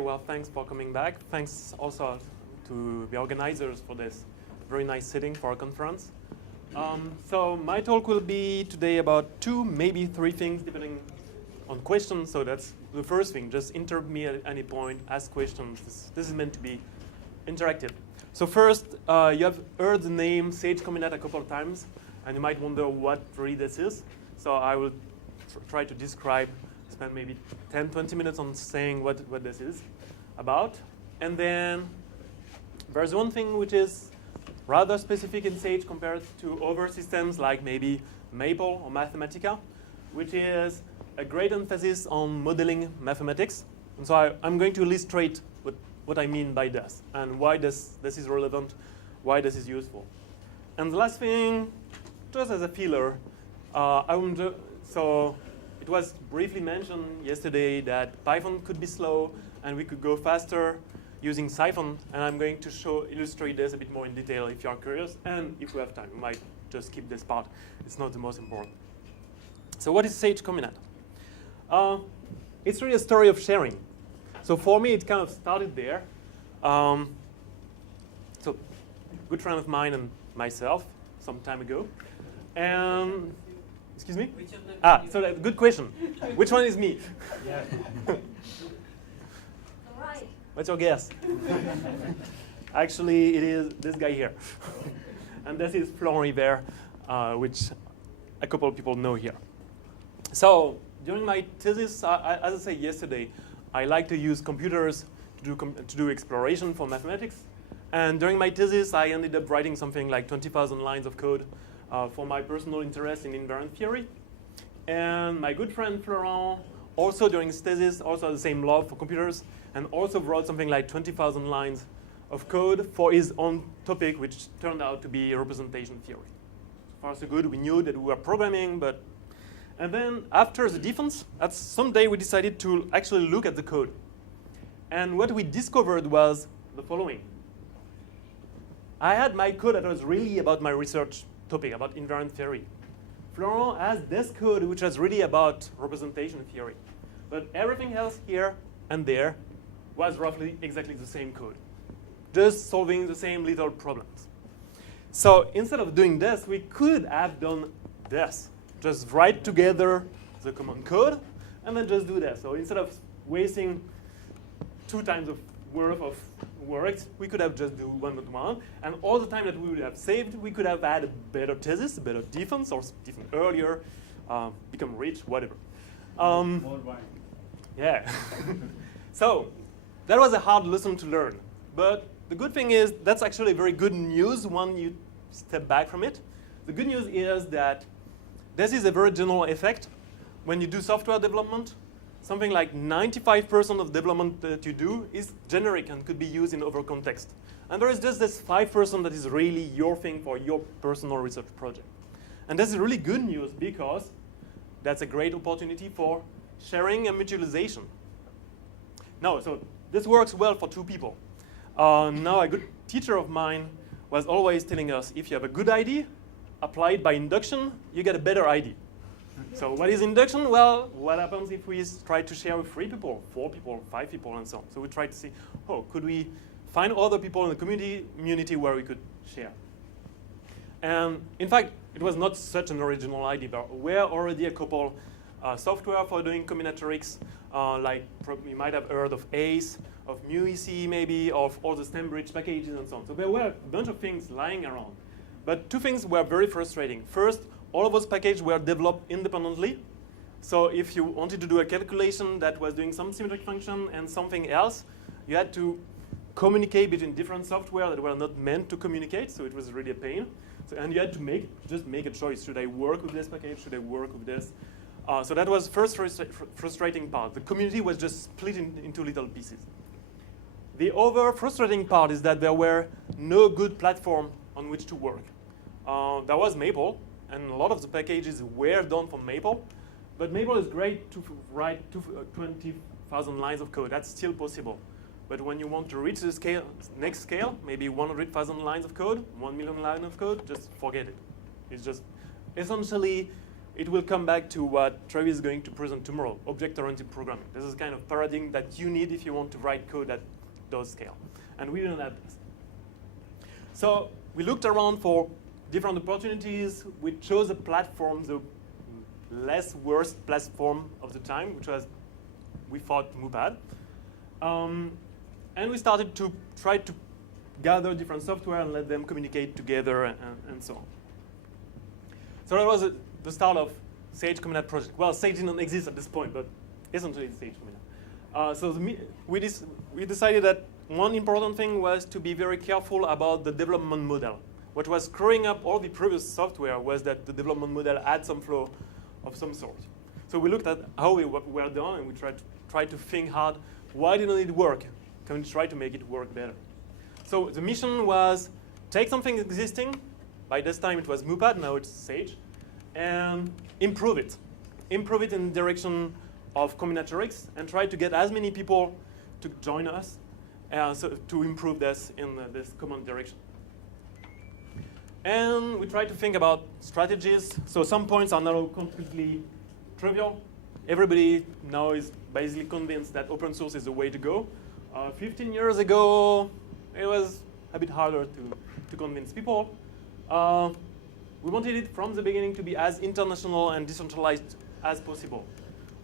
Well, thanks for coming back. Thanks also to the organizers for this very nice setting for our conference. So my talk will be today about two, maybe three things, depending on questions. So that's the first thing. Just interrupt me at any point, ask questions. This is meant to be interactive. So first, you have heard the name Sage Combinat a couple of times, and you might wonder what really this is. So I will try to describe, spend maybe 10, 20 minutes on saying what this is about. And then there's one thing which is rather specific in Sage compared to other systems like maybe Maple or Mathematica, which is a great emphasis on modeling mathematics. And so I'm going to illustrate what I mean by this and why this is relevant, why this is useful. And the last thing, just as a filler, so it was briefly mentioned yesterday that Python could be slow and we could go faster using Cython, and I'm going to illustrate this a bit more in detail if you are curious, and if we have time, we might just skip this part. It's not the most important. So what is Sage Combinat? It's really a story of sharing. So for me, it kind of started there. So a good friend of mine and myself some time ago. And excuse me? So that's a good question. Which one is me? Yeah. Right. What's your guess? Actually, it is this guy here. And this is Florent there, which a couple of people know here. So during my thesis, as I said yesterday, I like to use computers to do exploration for mathematics. And during my thesis, I ended up writing something like 20,000 lines of code for my personal interest in invariant theory. And my good friend Florent, also during his thesis, also had the same love for computers, and also wrote something like 20,000 lines of code for his own topic, which turned out to be representation theory. So far so good. We knew that we were programming, and then after the defense, someday we decided to actually look at the code. And what we discovered was the following. I had my code that was really about my research topic, about invariant theory. Florent has this code which was really about representation theory. But everything else here and there was roughly exactly the same code, just solving the same little problems. So instead of doing this, we could have done this. Just write together the common code and then just do this. So instead of wasting 2 times of worth of work, we could have just do 1.1. And all the time that we would have saved, we could have had a better thesis, a better defense, or defense earlier, become rich, whatever. More wine. Yeah. So that was a hard lesson to learn. But the good thing is that's actually very good news when you step back from it. The good news is that this is a very general effect. When you do software development, something like 95% of development that you do is generic and could be used in other contexts. And there is just this 5% that is really your thing for your personal research project. And this is really good news because that's a great opportunity for sharing and mutualization. Now, so this works well for 2 people. Now, a good teacher of mine was always telling us, if you have a good idea, apply it by induction, you get a better idea. So what is induction? Well, what happens if we try to share with 3 people, 4 people, 5 people, and so on? So we try to see, could we find other people in the community where we could share? And in fact, it was not such an original idea. There were already a couple software for doing combinatorics, like you might have heard of ACE, of MuEC maybe, of all the StemBridge packages and so on. So there were a bunch of things lying around. But 2 things were very frustrating. First, all of those packages were developed independently. So if you wanted to do a calculation that was doing some symmetric function and something else, you had to communicate between different software that were not meant to communicate, so it was really a pain. And you had to just make a choice. Should I work with this package? Should I work with this? So that was first frustrating part. The community was just split into little pieces. The other frustrating part is that there were no good platform on which to work. There was Maple, and a lot of the packages were done from Maple. But Maple is great to write 20,000 lines of code. That's still possible. But when you want to reach the next scale, maybe 100,000 lines of code, 1 million lines of code, just forget it. It's just essentially it will come back to what Thiery is going to present tomorrow, object-oriented programming. This is kind of paradigm that you need if you want to write code that does scale. And we didn't have this. So we looked around for different opportunities. We chose a platform, the less worst platform of the time, which was, we thought, MooPad. And we started to try to gather different software and let them communicate together and so on. So that was the start of Sage Combinat project. Well, Sage didn't exist at this point, but essentially it's Sage Combinat. So we decided that one important thing was to be very careful about the development model. What was screwing up all the previous software was that the development model had some flaw of some sort. So we looked at how we were done, and we tried to think hard, why didn't it work? Can we try to make it work better? So the mission was take something existing. By this time it was MooPad, now it's Sage, and improve it. Improve it in the direction of combinatorics and try to get as many people to join us so to improve this in this common direction. And we try to think about strategies. So some points are now completely trivial. Everybody now is basically convinced that open source is the way to go. 15 years ago, it was a bit harder to convince people. We wanted it from the beginning to be as international and decentralized as possible.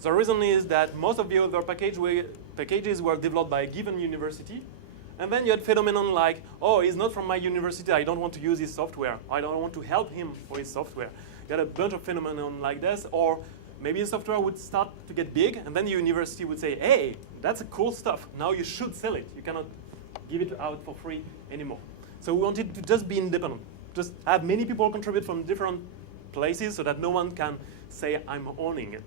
The reason is that most of the other packages were developed by a given university. And then you had phenomenon like, oh, he's not from my university, I don't want to use his software. I don't want to help him for his software. You had a bunch of phenomenon like this, or maybe the software would start to get big, and then the university would say, hey, that's a cool stuff. Now you should sell it. You cannot give it out for free anymore. So we wanted to just be independent. Just have many people contribute from different places so that no one can say, I'm owning it.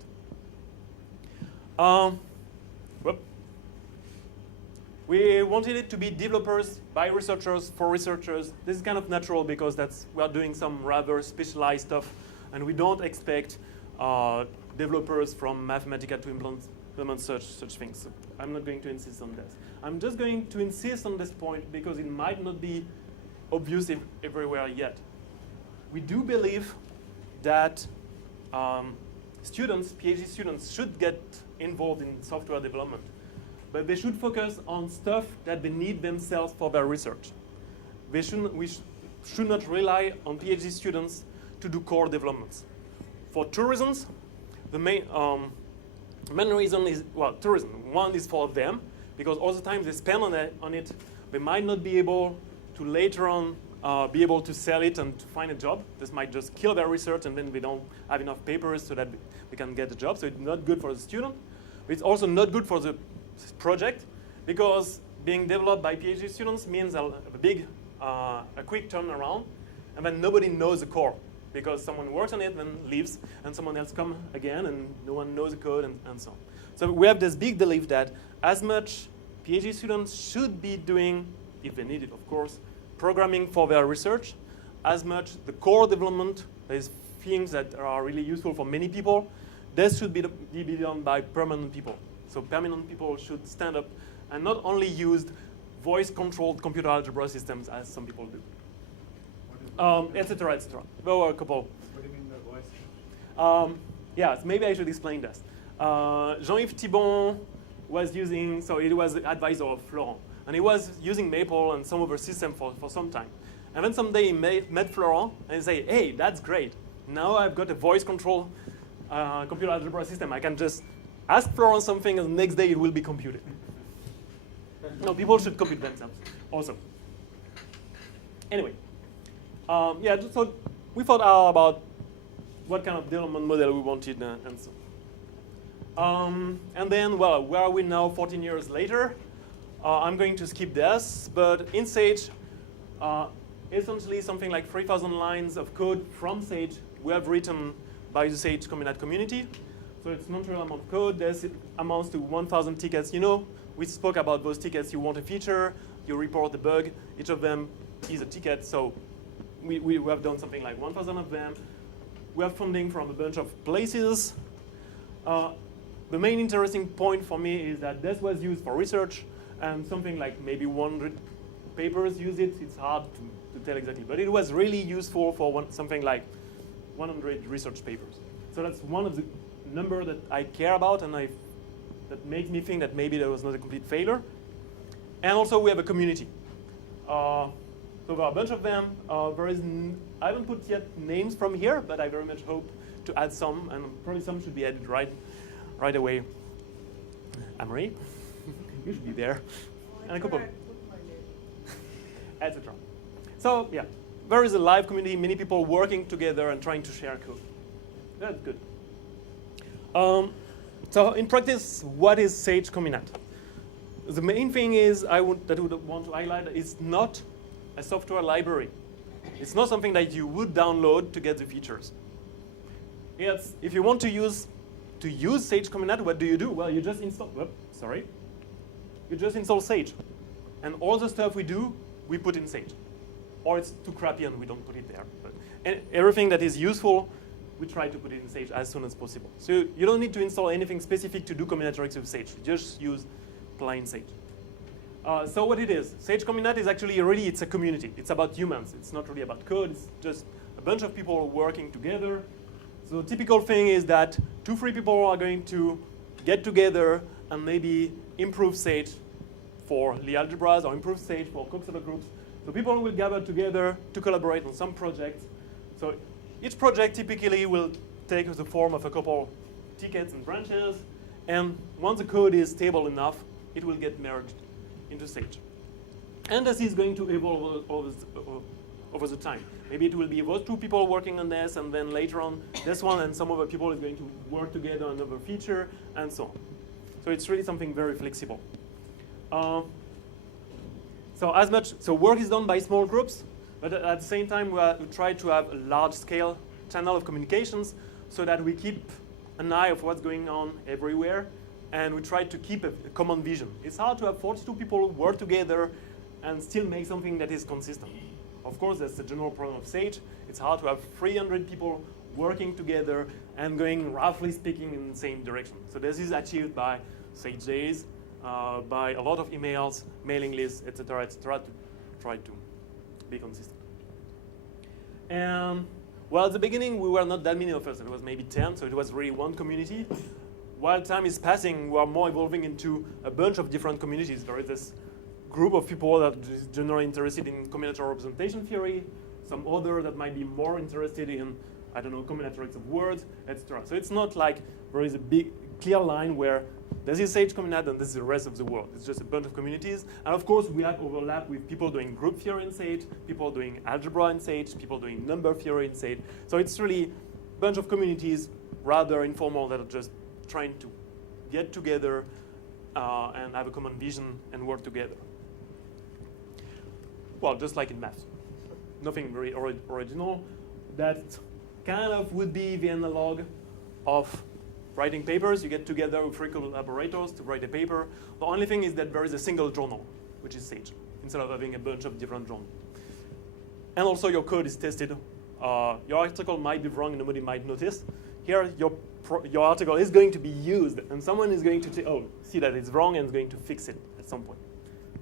We wanted it to be developers by researchers for researchers. This is kind of natural because we are doing some rather specialized stuff, and we don't expect developers from Mathematica to implement such things. So I'm not going to insist on this. I'm just going to insist on this point because it might not be obvious everywhere yet. We do believe that PhD students should get involved in software development, but they should focus on stuff that they need themselves for their research. We should not rely on PhD students to do core developments. For two reasons. The main reason is, well, two reasons. One is for them, because all the time they spend on it, they might not be able to later on be able to sell it and to find a job. This might just kill their research, and then they don't have enough papers so that they can get a job. So it's not good for the student. But it's also not good for the project, because being developed by PhD students means a quick turnaround, and then nobody knows the core, because someone works on it, then leaves, and someone else comes again, and no one knows the code, and so on. So we have this big belief that as much PhD students should be doing, if they need it, of course, programming for their research, as much the core development, these things that are really useful for many people, this should be done by permanent people. So permanent people should stand up and not only use voice-controlled computer algebra systems as some people do. Etc. There were a couple. What do you mean by voice? Yeah, maybe I should explain this. Jean-Yves Thibon was using, so he was the advisor of Florent, and he was using Maple and some other system for some time. And then someday he met Florent and he said, hey, that's great. Now I've got a voice-controlled computer algebra system. I can just ask Florent something, and the next day it will be computed. No, people should compute themselves. Awesome. Anyway. Yeah, so we thought about what kind of development model we wanted and so on. And then, well, where are we now 14 years later? I'm going to skip this, but in Sage, essentially something like 3,000 lines of code from Sage we have written by the Sage Combinat community. So it's non-trivial amount of code. This amounts to 1,000 tickets. You know, we spoke about those tickets. You want a feature, you report the bug. Each of them is a ticket. So we have done something like 1,000 of them. We have funding from a bunch of places. The main interesting point for me is that this was used for research, and something like maybe 100 papers use it. It's hard to tell exactly, but it was really useful for something like 100 research papers. So that's one of the number that I care about, and that makes me think that maybe there was not a complete failure. And also we have a community. So there are a bunch of them. I haven't put yet names from here, but I very much hope to add some, and probably some should be added right away. Amory, you should be there. And a couple, etc. So yeah, there is a live community, many people working together and trying to share code. That's good. So in practice, what is Sage Combinat? The main thing is I would want to highlight is not a software library. It's not something that you would download to get the features. If you want to use Sage Combinat, what do you do? Well, you just install. You just install Sage, and all the stuff we do, we put in Sage, or it's too crappy and we don't put it there. And everything that is useful, we try to put it in Sage as soon as possible. So you don't need to install anything specific to do combinatorics with Sage. You just use plain Sage. So what it is, Sage Combinat is actually it's a community. It's about humans. It's not really about code. It's just a bunch of people working together. So the typical thing is that 2-3 people are going to get together and maybe improve Sage for Lie algebras or improve Sage for Coxeter groups. So people will gather together to collaborate on some projects. So each project typically will take the form of a couple tickets and branches, and once the code is stable enough, it will get merged into Sage. And this is going to evolve over the time. Maybe it will be those 2 people working on this, and then later on this one and some other people is going to work together on another feature, and so on. So it's really something very flexible. So work is done by small groups, but at the same time we try to have a large-scale channel of communications so that we keep an eye of what's going on everywhere, and we try to keep a common vision. It's hard to have 42 people work together and still make something that is consistent. Of course, that's the general problem of Sage. It's hard to have 300 people working together and going, roughly speaking, in the same direction. So this is achieved by Sage Days, by a lot of emails, mailing lists, etc., to try to be consistent. And well, at the beginning, we were not that many of us. It was maybe 10, so it was really one community. While time is passing, we are more evolving into a bunch of different communities. There is this group of people that is generally interested in combinatorial representation theory, some other that might be more interested in, I don't know, combinatorics of words, etc. So it's not like there is a big, clear line where this is Sage Combinat and this is the rest of the world. It's just a bunch of communities. And of course, we have overlap with people doing group theory in Sage, people doing algebra in Sage, people doing number theory in Sage. So it's really a bunch of communities, rather informal, that are just trying to get together and have a common vision and work together. Well, just like in math. Nothing very original. That kind of would be the analog of writing papers. You get together with 3 collaborators to write a paper. The only thing is that there is a single journal, which is Sage, instead of having a bunch of different journals. And also your code is tested. Your article might be wrong and nobody might notice. Here, your article is going to be used, and someone is going to see that it's wrong and is going to fix it at some point,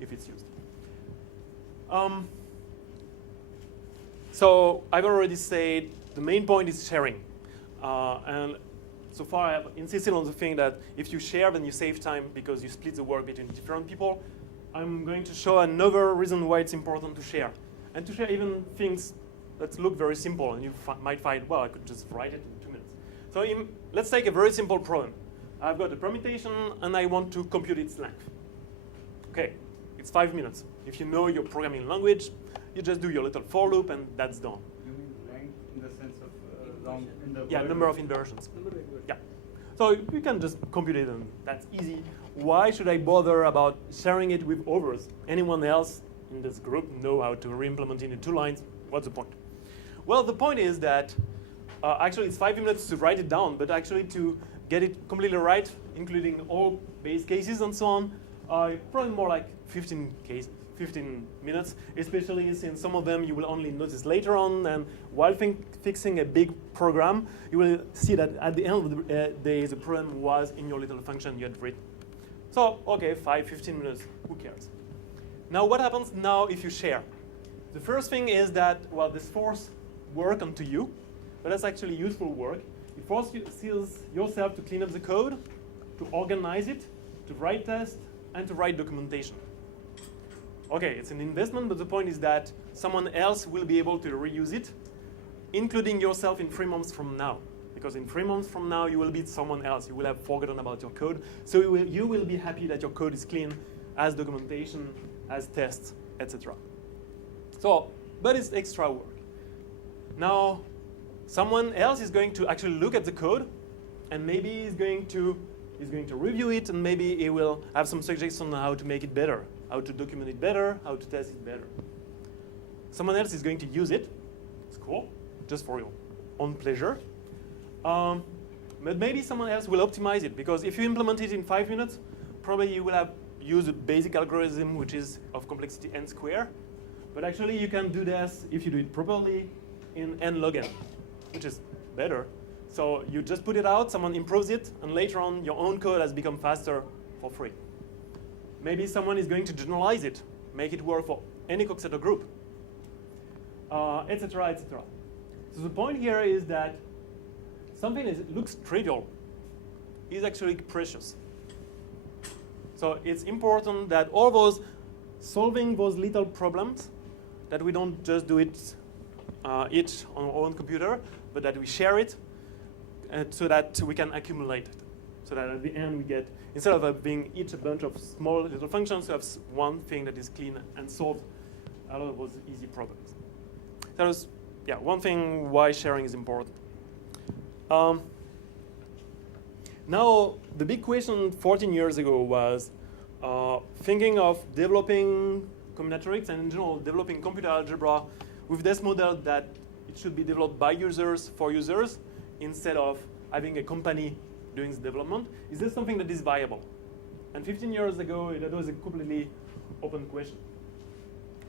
if it's used. So I've already said the main point is sharing. And so far, I have insisted on the thing that if you share, then you save time because you split the work between different people. I'm going to show another reason why it's important to share. And to share even things that look very simple, and you might find, well, I could just write it in 2 minutes. So let's take a very simple problem. I've got a permutation, and I want to compute its length. Okay, it's 5 minutes. If you know your programming language, you just do your little for loop, and that's done. You mean length in the sense of long in the Yeah, number of inversions. Yeah. So you can just compute it, and that's easy. Why should I bother about sharing it with others? Anyone else in this group know how to re-implement it in 2 lines? What's the point? Well, the point is that actually it's 5 minutes to write it down, but actually to get it completely right, including all base cases and so on, probably more like 15 minutes, especially since some of them you will only notice later on. And while fixing a big program, you will see that at the end of the day, the problem was in your little function you had written. So, okay, 15 minutes, who cares? Now, what happens now if you share? The first thing is that, well, this force work onto you, but that's actually useful work. It forces yourself to clean up the code, to organize it, to write tests, and to write documentation. Okay, it's an investment, but the point is that someone else will be able to reuse it, including yourself in 3 months from now. Because in 3 months from now, you will be someone else. You will have forgotten about your code. So you will be happy that your code is clean as documentation, as tests, etc. So, but it's extra work. Now, someone else is going to actually look at the code, and maybe he's going to review it, and maybe he will have some suggestions on how to make it better, how to document it better, how to test it better. Someone else is going to use it. It's cool, just for your own pleasure. But maybe someone else will optimize it, because if you implement it in 5 minutes, probably you will have used a basic algorithm which is of complexity n square. But actually you can do this if you do it properly in n log n, which is better. So you just put it out, someone improves it, and later on your own code has become faster for free. Maybe someone is going to generalize it, make it work for any Coxeter group, etc., etc. So the point here is that something that looks trivial is actually precious. So it's important that all those solving those little problems, that we don't just do it each on our own computer, but that we share it so that we can accumulate it. So that at the end we get, instead of being each a bunch of small little functions, we have one thing that is clean and solves a lot of those easy problems. That was, yeah, one thing why sharing is important. Now, the big question 14 years ago was thinking of developing combinatorics and in general developing computer algebra with this model that it should be developed by users for users instead of having a company doing the development. Is this something that is viable? And 15 years ago, that was a completely open question.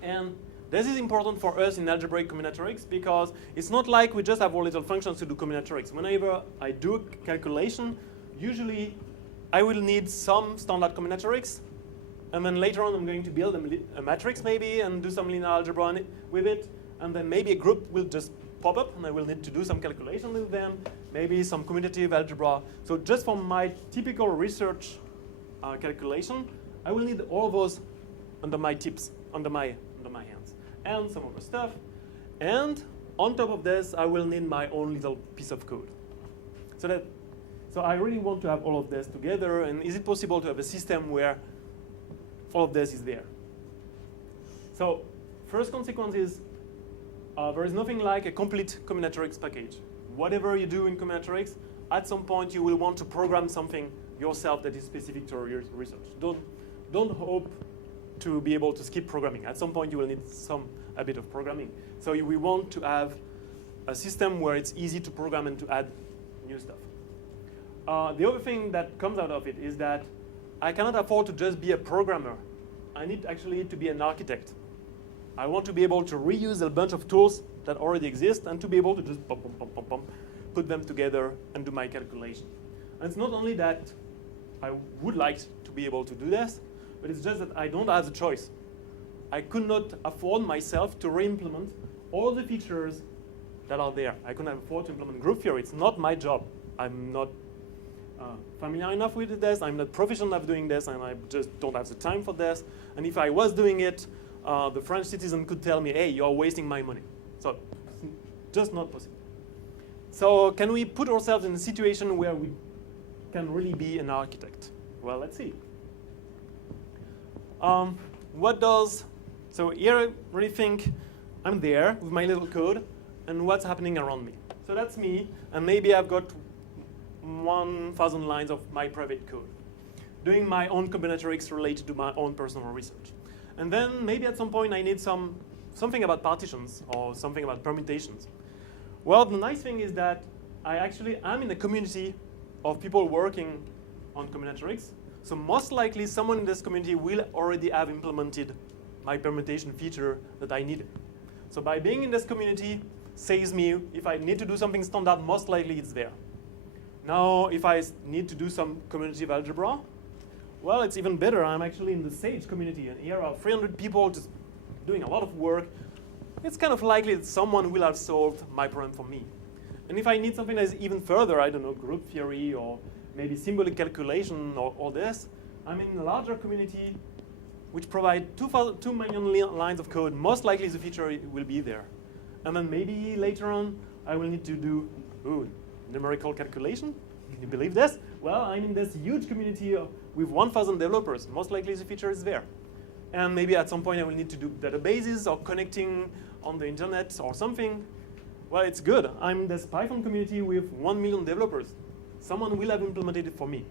And this is important for us in algebraic combinatorics because it's not like we just have our little functions to do combinatorics. Whenever I do a calculation, usually I will need some standard combinatorics, and then later on I'm going to build a matrix maybe and do some linear algebra with it, and then maybe a group will just pop up and I will need to do some calculation with them, maybe some commutative algebra. So just for my typical research calculation, I will need all of those under my tips, under my hands, and some other stuff. And on top of this, I will need my own little piece of code. So I really want to have all of this together, and is it possible to have a system where all of this is there? So first consequence is there is nothing like a complete combinatorics package. Whatever you do in combinatorics, at some point you will want to program something yourself that is specific to your research. Don't hope to be able to skip programming. At some point you will need a bit of programming. So we want to have a system where it's easy to program and to add new stuff. The other thing that comes out of it is that I cannot afford to just be a programmer. I need actually to be an architect. I want to be able to reuse a bunch of tools that already exist and to be able to just put them together and do my calculation. And it's not only that I would like to be able to do this, but it's just that I don't have the choice. I could not afford myself to re-implement all the features that are there. I couldn't afford to implement group theory. It's not my job. I'm not familiar enough with this. I'm not professional enough doing this, and I just don't have the time for this. And if I was doing it, the French citizen could tell me, hey, you're wasting my money. So it's just not possible. So can we put ourselves in a situation where we can really be an architect? Well, let's see. So here I really think I'm there with my little code and what's happening around me. So that's me, and maybe I've got 1,000 lines of my private code, doing my own combinatorics related to my own personal research. And then maybe at some point I need something about partitions or something about permutations. Well, the nice thing is that I actually am in a community of people working on combinatorics. So most likely someone in this community will already have implemented my permutation feature that I needed. So by being in this community saves me, if I need to do something standard, most likely it's there. Now, if I need to do some commutative algebra, well, it's even better. I'm actually in the SAGE community, and here are 300 people just doing a lot of work. It's kind of likely that someone will have solved my problem for me. And if I need something that is even further, I don't know, group theory or maybe symbolic calculation or all this, I'm in a larger community which provide 2 million lines of code. Most likely the feature will be there. And then maybe later on, I will need to do numerical calculation. Can you believe this? Well, I'm in this huge community with 1,000 developers. Most likely the feature is there. And maybe at some point I will need to do databases or connecting on the internet or something. Well, it's good. I'm in this Python community with 1 million developers. Someone will have implemented it for me.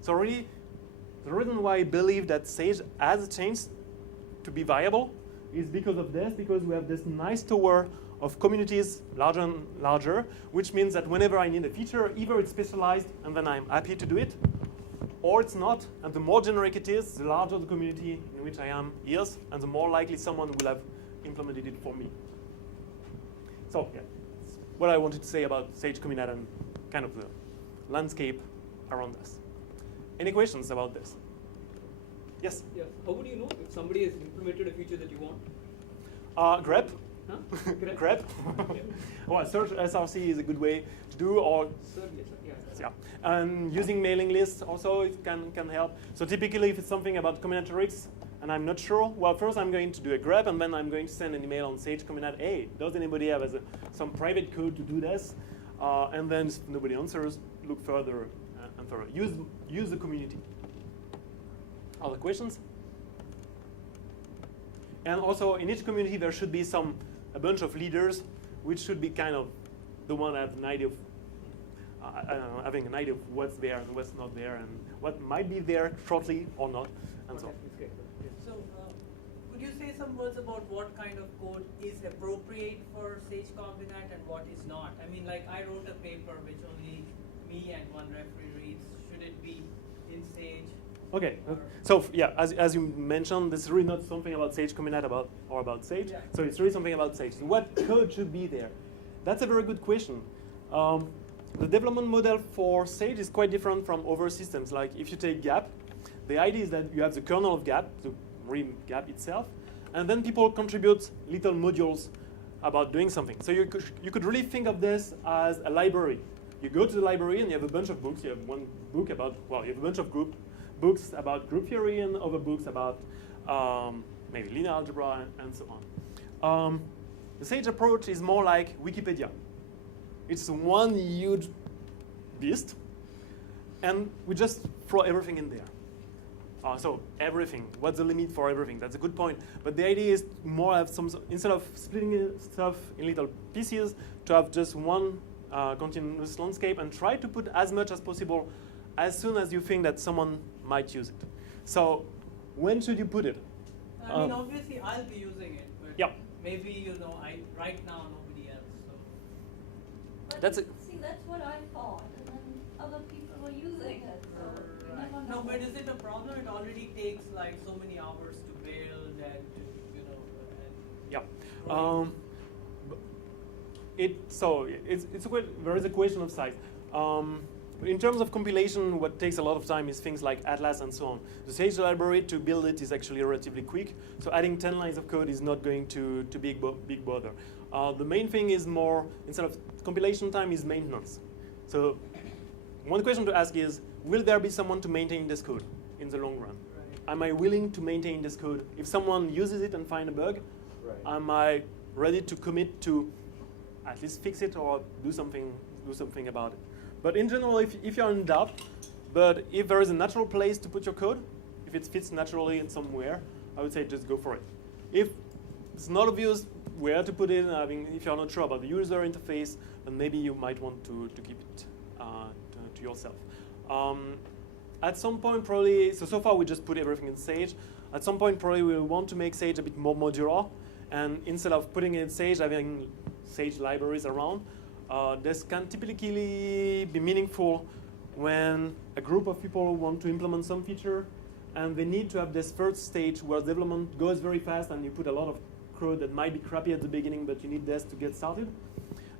So really, the reason why I believe that Sage has a chance to be viable is because of this, because we have this nice tower of communities, larger and larger, which means that whenever I need a feature, either it's specialized and then I'm happy to do it, or it's not, and the more generic it is, the larger the community in which I am is, and the more likely someone will have implemented it for me. So yeah, that's what I wanted to say about Sage Combinat and kind of the landscape around us. Any questions about this? Yes? Yeah. How would you know if somebody has implemented a feature that you want? Grep. Huh? Grep. Well, search SRC is a good way to do, or yeah. And using mailing lists also it can help. So typically if it's something about combinatorics and I'm not sure, well, first I'm going to do a grep and then I'm going to send an email on Sage Combinat, hey, does anybody have some private code to do this? And then if nobody answers, look further and further. Use the community. Other questions? And also in each community there should be a bunch of leaders which should be kind of the one that have an idea of having an idea of what's there and what's not there and what might be there shortly or not, and so on. So, could you say some words about what kind of code is appropriate for Sage Combinat and what is not? I mean, like I wrote a paper which only me and one referee reads. Should it be in Sage? Okay, so yeah, as you mentioned, this is really not something about Sage Combinat about Sage. Yeah. So it's really something about Sage. So what code should be there? That's a very good question. The development model for Sage is quite different from other systems. Like if you take Gap, the idea is that you have the kernel of Gap, the real Gap itself, and then people contribute little modules about doing something. So you could really think of this as a library. You go to the library and you have a bunch of books. You have one book about, well, you have a bunch of books about group theory and other books about maybe linear algebra and so on. The Sage approach is more like Wikipedia. It's one huge beast, and we just throw everything in there. So everything, what's the limit for everything? That's a good point. But the idea is more have instead of splitting stuff in little pieces, to have just one continuous landscape and try to put as much as possible as soon as you think that someone might use it. So when should you put it? I mean, obviously I'll be using it, but yeah. maybe, right now nobody else. So. But that's see, that's what I thought, and then other people were using it. So you never know. No, but is it a problem? It already takes like so many hours to build and yeah. There is a question of size. In terms of compilation, what takes a lot of time is things like Atlas and so on. The Sage library to build it is actually relatively quick. So adding 10 lines of code is not going to be a big bother. The main thing is more, instead of compilation time, is maintenance. So one question to ask is, will there be someone to maintain this code in the long run? Right. Am I willing to maintain this code? If someone uses it and finds a bug, right, am I ready to commit to at least fix it or do something about it? But in general, if you're in doubt, but if there is a natural place to put your code, if it fits naturally in somewhere, I would say just go for it. If it's not obvious where to put it, if you're not sure about the user interface, then maybe you might want to keep it to yourself. At some point, probably, so far we just put everything in Sage. At some point, probably we'll want to make Sage a bit more modular, and instead of putting it in Sage, having Sage libraries around. This can typically be meaningful when a group of people want to implement some feature and they need to have this first stage where development goes very fast and you put a lot of code that might be crappy at the beginning, but you need this to get started.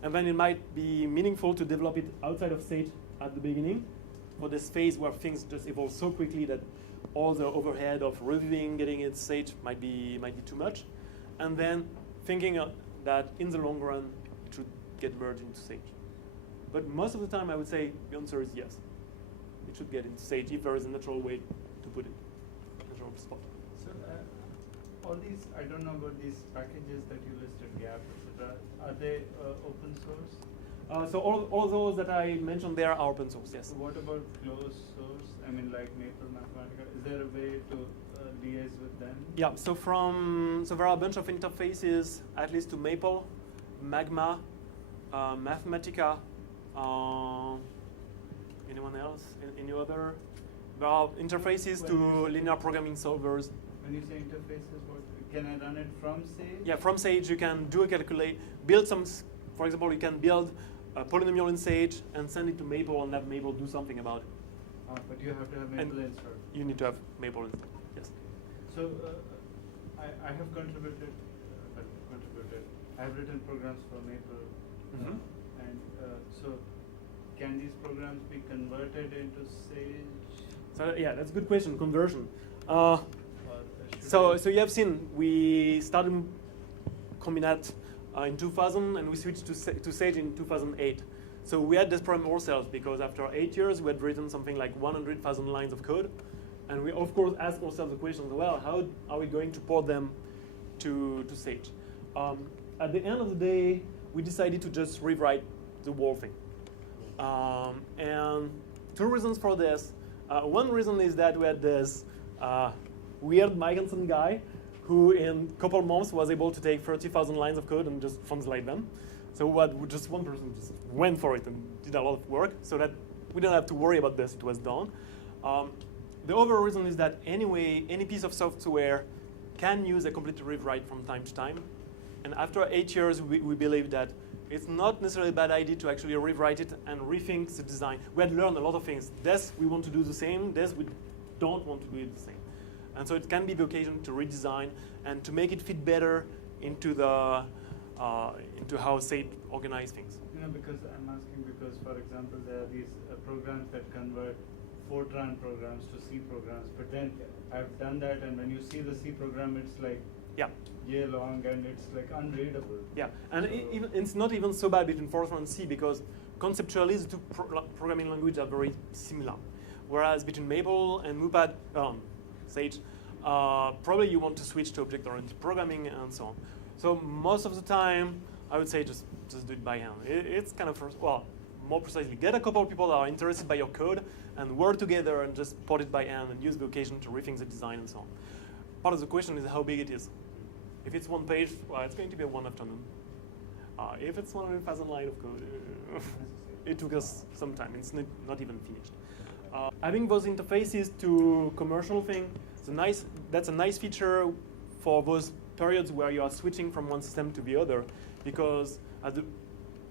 And then it might be meaningful to develop it outside of Sage at the beginning for this phase where things just evolve so quickly that all the overhead of reviewing, getting it Sage might be too much. And then thinking that in the long run, it should get merged into Sage. But most of the time, I would say the answer is yes. It should get into Sage if there is a natural way to put it, natural spot. So all these, I don't know about these packages that you listed, Gap, etc. Are they open source? So all those that I mentioned there are open source, yes. So what about closed source? I mean, like Maple Mathematica. Is there a way to liaise with them? Yeah. So there are a bunch of interfaces, at least to Maple, Magma, Mathematica. Anyone else? Any other? There are interfaces to linear programming solvers. When you say interfaces, what can I run it from Sage? Yeah, from Sage you can do a build some. For example, you can build a polynomial in Sage and send it to Maple and have Maple do something about it. But you have to have Maple installed. You need to have Maple installed. Yes. So I have contributed. I have written programs for Maple, Mm-hmm. and so can these programs be converted into Sage? So yeah, that's a good question. Conversion. Or So you have seen we started Combinat in 2000 and we switched to Sage in 2008. So we had this problem ourselves because after 8 years we had written something like 100,000 lines of code, and we of course asked ourselves the question: well, how are we going to port them to Sage? At the end of the day, we decided to just rewrite the whole thing. And two reasons for this. One reason is that we had this weird Michelson guy who in a couple of months was able to take 30,000 lines of code and just translate them. So just one person just went for it and did a lot of work so that we don't have to worry about this, it was done. The other reason is that anyway, any piece of software can use a complete rewrite from time to time. And after 8 years, we believe that it's not necessarily a bad idea to actually rewrite it and rethink the design. We had learned a lot of things. This, we want to do the same. This, we don't want to do it the same. And so it can be the occasion to redesign and to make it fit better into into how Sage organize things. You know, because I'm asking because, for example, there are these programs that convert Fortran programs to C programs. But then I've done that, and when you see the C program, it's like year long, and it's like unreadable. Yeah, and it's not even so bad between Fortran and C because conceptually the two programming languages are very similar. Whereas between Maple and Mupad, Sage, probably you want to switch to object-oriented programming and so on. So most of the time, I would say just do it by hand. It's kind of, well, more precisely, get a couple of people that are interested by your code and work together and just port it by hand and use the occasion to rethink the design and so on. Part of the question is how big it is. If it's one page, well, it's going to be a one afternoon. If it's 100,000 lines of code, it took us some time. It's not even finished. Having those interfaces to commercial thing, that's a nice feature for those periods where you are switching from one system to the other, because at the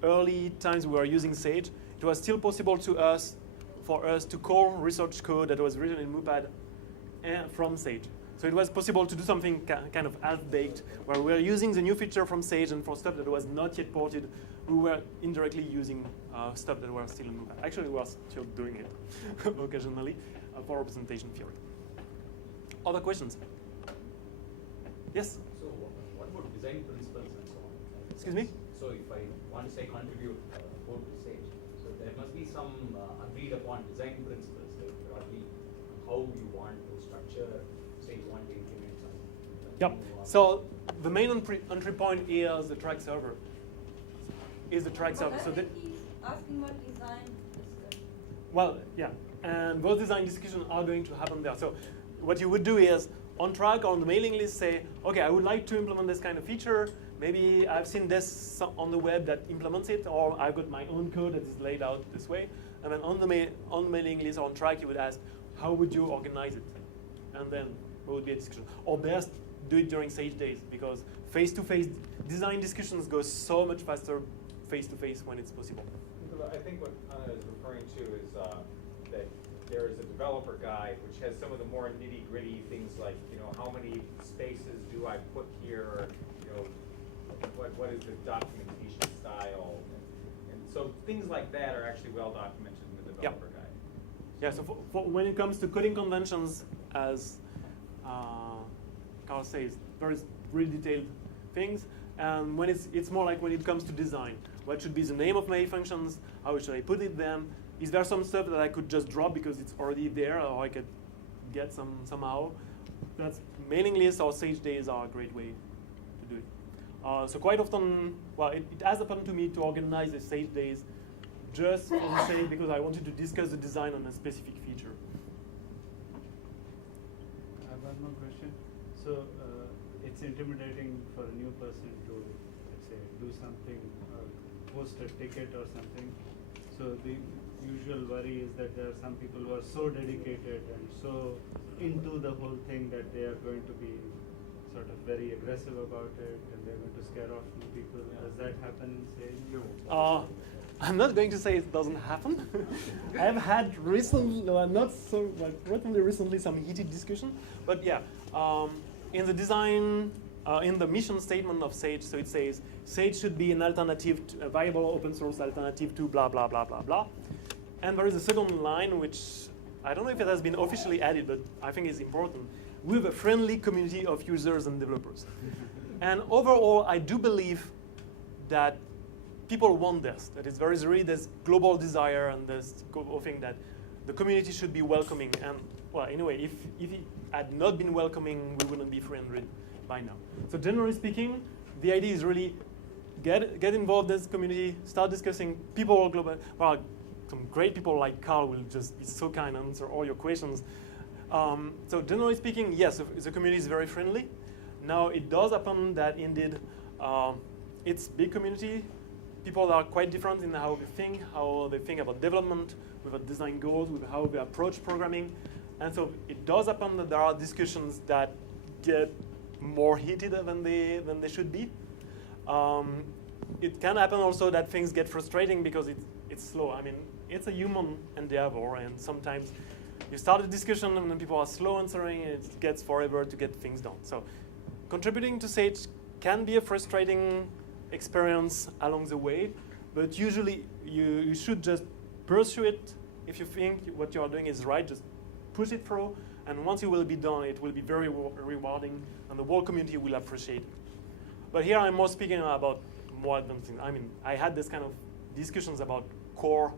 early times we were using Sage, it was still possible for us to call research code that was written in Mupad from Sage. So it was possible to do something kind of half-baked, where we were using the new feature from Sage, and for stuff that was not yet ported, we were indirectly using stuff that were still in Mupad. Actually, we were still doing it occasionally for representation theory. Other questions? Yes? So what about design principles and so on? Excuse me? So if I want to say contribute code to Sage, so there must be some agreed upon design principles, like broadly how you want to structure, say you want to implement something. Yep. So the main entry point is the track server. So he's asking what design discussion. well, yeah, and those design discussions are going to happen there. So what you would do is on track or on the mailing list say, okay, I would like to implement this kind of feature. Maybe I've seen this on the web that implements it, or I've got my own code that is laid out this way. And then on the mailing list or on track, you would ask, how would you organize it? And then there would be a discussion. Or best, do it during Sage days, because face-to-face design discussions go so much faster face-to-face when it's possible. I think what Anna is referring to is that there is a developer guide which has some of the more nitty-gritty things like, how many spaces do I put here, or, what is the documentation style, and so things like that are actually well documented in the developer guide. Yeah, so for when it comes to coding conventions, as Carl says, there is really detailed things, and when it's more like when it comes to design. What should be the name of my functions? How should I put it then? Is there some stuff that I could just drop because it's already there, or I could get somehow? That's mailing lists or Sage days are a great way to do it. So quite often, well, it has happened to me to organize a Sage days just for the sake because I wanted to discuss the design on a specific feature. I have one more question. So it's intimidating for a new person to, let's say, do something or post a ticket or something. So the usual worry is that there are some people who are so dedicated and so into the whole thing that they are going to be sort of very aggressive about it and they're going to scare off new people. Does that happen in Sage? I'm not going to say it doesn't happen. I've had recently, not so, like relatively recently, some heated discussion. But yeah, in the design, in the mission statement of Sage, so it says Sage should be an alternative, a viable open source alternative to blah blah blah blah blah. And there is a second line which I don't know if it has been officially added, but I think it's important. We have a friendly community of users and developers. And overall, I do believe that people want this, that there is really this global desire and this global thing that the community should be welcoming. And well, anyway, if it had not been welcoming, we wouldn't be 300 by now. So generally speaking, the idea is really get involved in this community, start discussing people global. Well, some great people like Carl will just be so kind and answer all your questions. So generally speaking, yes, the community is very friendly. Now it does happen that indeed it's big community. People are quite different in how they think about development, with what design goals, with how they approach programming. And so it does happen that there are discussions that get more heated than they should be. It can happen also that things get frustrating because it's slow. I mean, it's a human endeavor, and sometimes you start a discussion and then people are slow answering, and it gets forever to get things done. So contributing to Sage can be a frustrating experience along the way, but usually you should just pursue it. If you think what you are doing is right, just push it through, and once you will be done, it will be very rewarding, and the whole community will appreciate it. But here I'm more speaking about more advanced things. I mean, I had this kind of discussions about core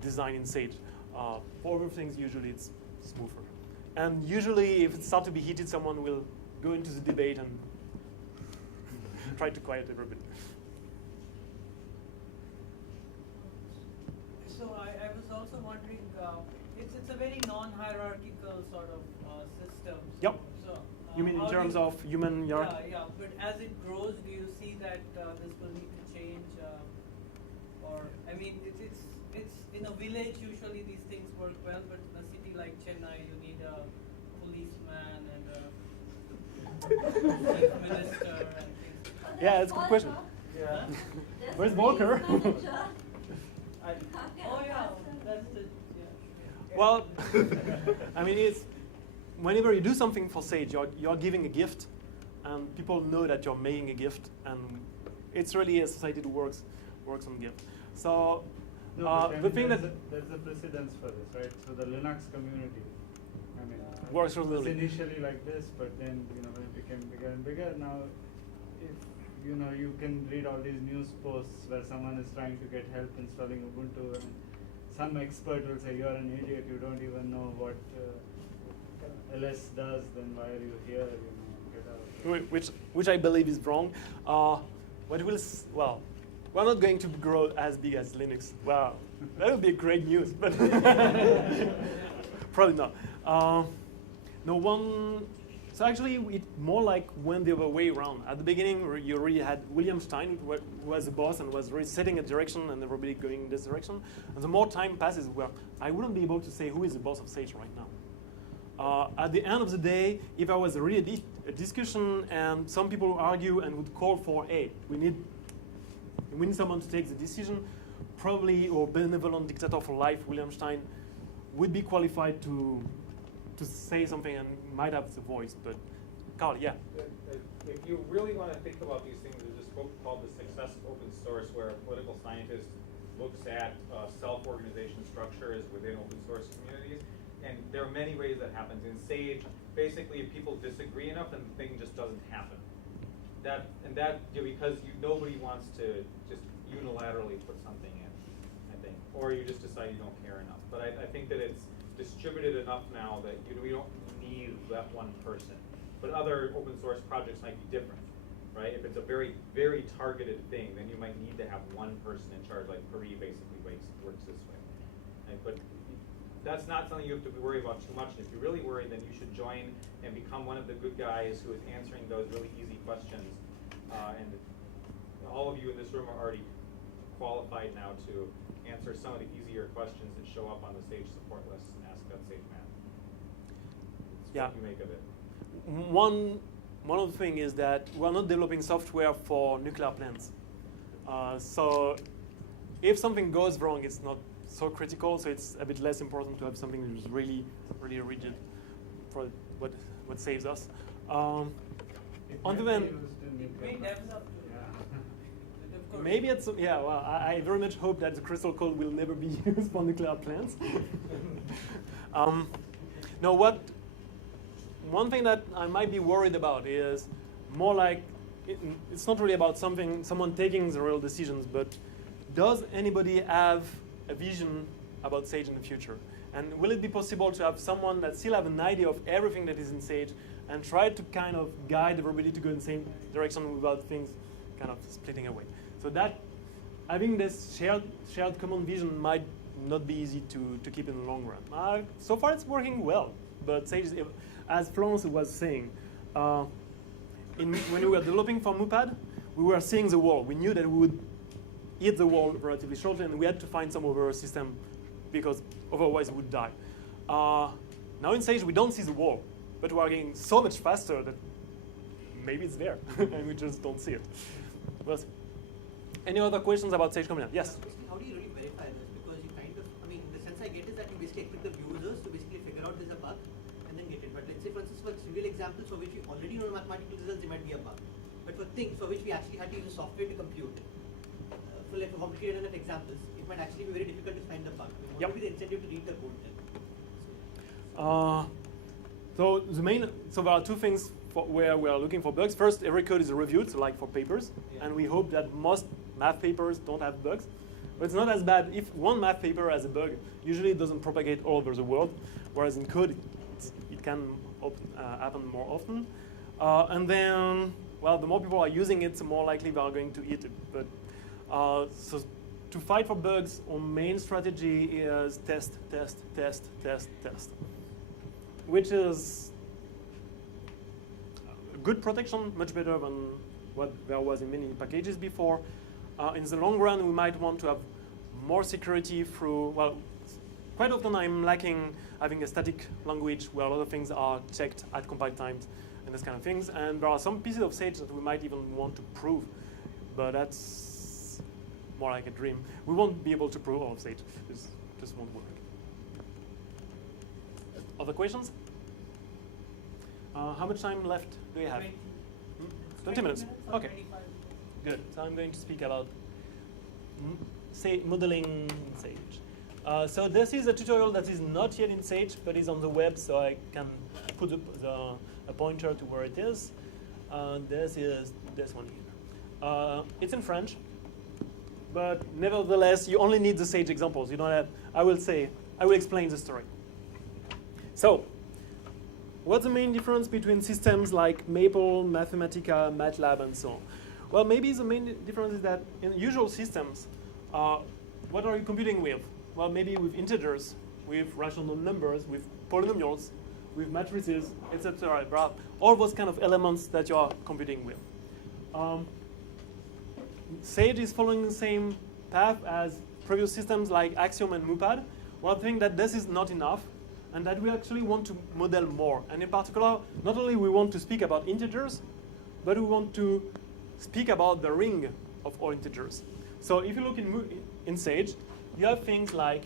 design in Sage. For other things, usually it's smoother. And usually, if it starts to be heated, someone will go into the debate and try to quiet everybody. So I was also wondering, it's a very non-hierarchical sort of system. So, Yep. So, You mean in terms of human hierarchy? Yeah. But as it grows, do you see that this will need to change? Or I mean, it's in a village. Usually these things work well, but in a city like Chennai, you need a policeman and a chief minister and things. Yeah, it's a good question. Yeah. Where's Volker? Oh yeah, that's the yeah. Well, I mean, it's whenever you do something for Sage, you're giving a gift, and people know that you're making a gift, and it's really a society that works on gift. So the thing that there's a precedence for this, right? So the Linux community, I mean, works it was really. initially like this, but then when it became bigger and bigger, now if you can read all these news posts where someone is trying to get help installing Ubuntu, and some expert will say, you're an idiot, you don't even know what LS does, then why are you here? Get out. Which I believe is wrong. We're not going to grow as big as Linux. Well, that would be great news, but probably not. So actually, it's more like when the other way around. At the beginning, you already had William Stein, who was the boss and was really setting a direction, and everybody going in this direction. And the more time passes, I wouldn't be able to say who is the boss of Sage right now. At the end of the day, if I was really a discussion and some people argue and would call for, hey, we need someone to take the decision, probably, or benevolent dictator for life, William Stein, would be qualified to say something and might have the voice. But Carl, yeah. If you really want to think about these things, there's this book called The Success of Open Source, where a political scientist looks at self-organization structures within open source communities. And there are many ways that happens. In Sage, basically, if people disagree enough, then the thing just doesn't happen. Because nobody wants to just unilaterally put something in. or you just decide you don't care enough. But I think that it's distributed enough now that we don't need that one person. But other open source projects might be different, right? If it's a very, very targeted thing, then you might need to have one person in charge, like Thiery basically works this way. Right? But that's not something you have to worry about too much. And if you're really worried, then you should join and become one of the good guys who is answering those really easy questions. And all of you in this room are already qualified now to answer some of the easier questions that show up on the Sage support list and ask about Sage Math. It's what you make of it. One of the things is that we're not developing software for nuclear plants. So if something goes wrong, it's not so critical, so it's a bit less important to have something that is really, really rigid for what saves us. On the end, maybe it's, yeah, well, I very much hope that the crystal code will never be used for nuclear plants. No, one thing that I might be worried about is more like, it's not really about someone taking the real decisions, but does anybody have a vision about Sage in the future? And will it be possible to have someone that still have an idea of everything that is in Sage and try to kind of guide everybody to go in the same direction without things kind of splitting away? So that, having this shared common vision might not be easy to keep in the long run. So far it's working well, but Sage is, as Florence was saying, when we were developing for MUPAD, we were seeing the wall. We knew that we would hit the wall relatively shortly, and we had to find some other system because otherwise we would die. Now in Sage, we don't see the wall, but we are getting so much faster that maybe it's there, and we just don't see it. Well, any other questions about Sage Combinat? Yes? How do you really verify this? Because you kind of, I mean, the sense I get is that you basically expect the users to basically figure out there's a bug and then get it. But let's say, for instance, for trivial examples for which we already know mathematical results, there might be a bug. But for things for which we actually had to use software to compute, for like complicated enough examples, it might actually be very difficult to find the bug. I mean, what would be the incentive to read the code then? So there are two things where we are looking for bugs. First, every code is reviewed, so like for papers, and we hope that most math papers don't have bugs. But it's not as bad. If one math paper has a bug, usually it doesn't propagate all over the world, whereas in code, it can happen more often. And then, well, the more people are using it, the more likely they are going to eat it. But so to fight for bugs, our main strategy is test, test, test, test, test, which is good protection, much better than what there was in many packages before. In the long run, we might want to have more security through, well, quite often I'm lacking having a static language where a lot of things are checked at compile times and this kind of things. And there are some pieces of Sage that we might even want to prove, but that's more like a dream. We won't be able to prove all of Sage. It just won't work. Other questions? How much time left do you have? 20 minutes. Okay. Good. So I'm going to speak about modeling Sage. So this is a tutorial that is not yet in Sage, but is on the web, so I can put a pointer to where it is. This is this one here. It's in French, but nevertheless, you only need the Sage examples. You don't have. I will explain the story. So, what's the main difference between systems like Maple, Mathematica, MATLAB, and so on? Well, maybe the main difference is that in usual systems, what are you computing with? Well, maybe with integers, with rational numbers, with polynomials, with matrices, etc. All those kind of elements that you are computing with. Sage is following the same path as previous systems like Axiom and MUPAD. One thing that this is not enough, and that we actually want to model more. And in particular, not only we want to speak about integers, but we want to speak about the ring of all integers. So if you look in Sage, you have things like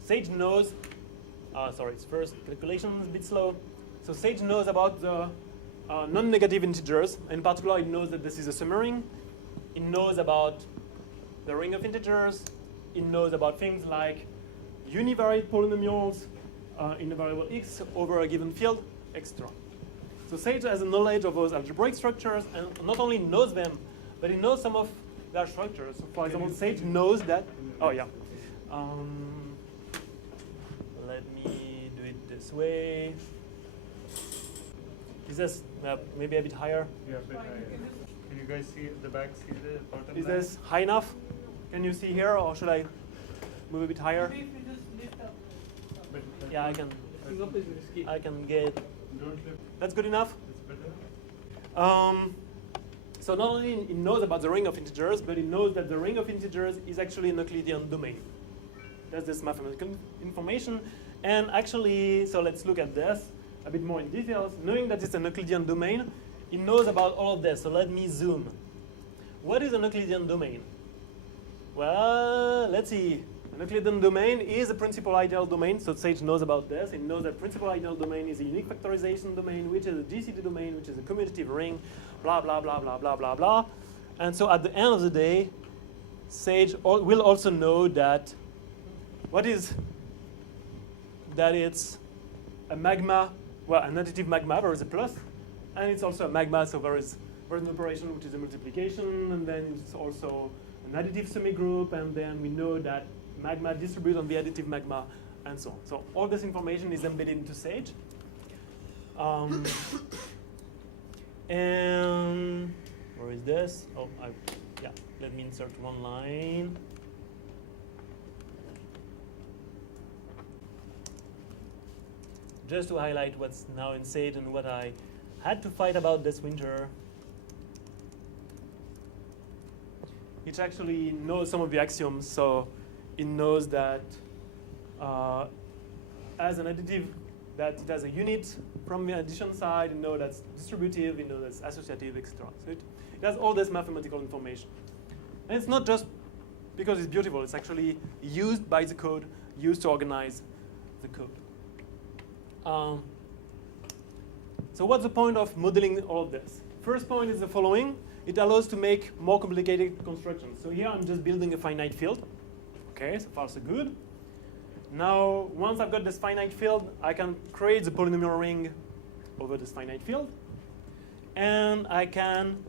Sage knows, its first calculation is a bit slow. So Sage knows about the non-negative integers. In particular, it knows that this is a subring. It knows about the ring of integers. It knows about things like univariate polynomials in a variable x over a given field, etc. So Sage has a knowledge of those algebraic structures, and not only knows them, but it knows some of there are structures. So for example, Sage knows that. Oh yeah. Let me do it this way. Is this maybe a bit higher? Yeah, a bit higher. Can you guys see the back? See the bottom? Is line? this high enough? Can you see here, or should I move a bit higher? Maybe if you just lift up. But Yeah, I can. Lifting up is risky. I can get. Don't lift. That's good enough. It's better. So not only it knows about the ring of integers, but it knows that the ring of integers is actually an Euclidean domain. That's this mathematical information. And actually, so let's look at this a bit more in details. Knowing that it's an Euclidean domain, it knows about all of this. So let me zoom. What is an Euclidean domain? Well, let's see. An Euclidean domain is a principal ideal domain, so Sage knows about this. It knows that principal ideal domain is a unique factorization domain, which is a GCD domain, which is a commutative ring, blah, blah, blah, blah, blah, blah, blah. And so at the end of the day, Sage will also know that that it's a magma, well, an additive magma, there is a plus, and it's also a magma, so there is an operation which is a multiplication, and then it's also an additive semigroup, and then we know that magma distributes on the additive magma, and so on. So all this information is embedded into Sage. And where is this? Oh, yeah, let me insert one line. Just to highlight what's now in Sage and what I had to fight about this winter. It actually knows some of the axioms, so it knows that as an additive, that it has a unit from the addition side, it knows that's distributive, it knows that's associative, etc. So it has all this mathematical information. And it's not just because it's beautiful, it's actually used by the code, used to organize the code. So what's the point of modeling all of this? First point is the following. It allows to make more complicated constructions. So here I'm just building a finite field. Okay, so far so good. Now, once I've got this finite field, I can create the polynomial ring over this finite field. And I can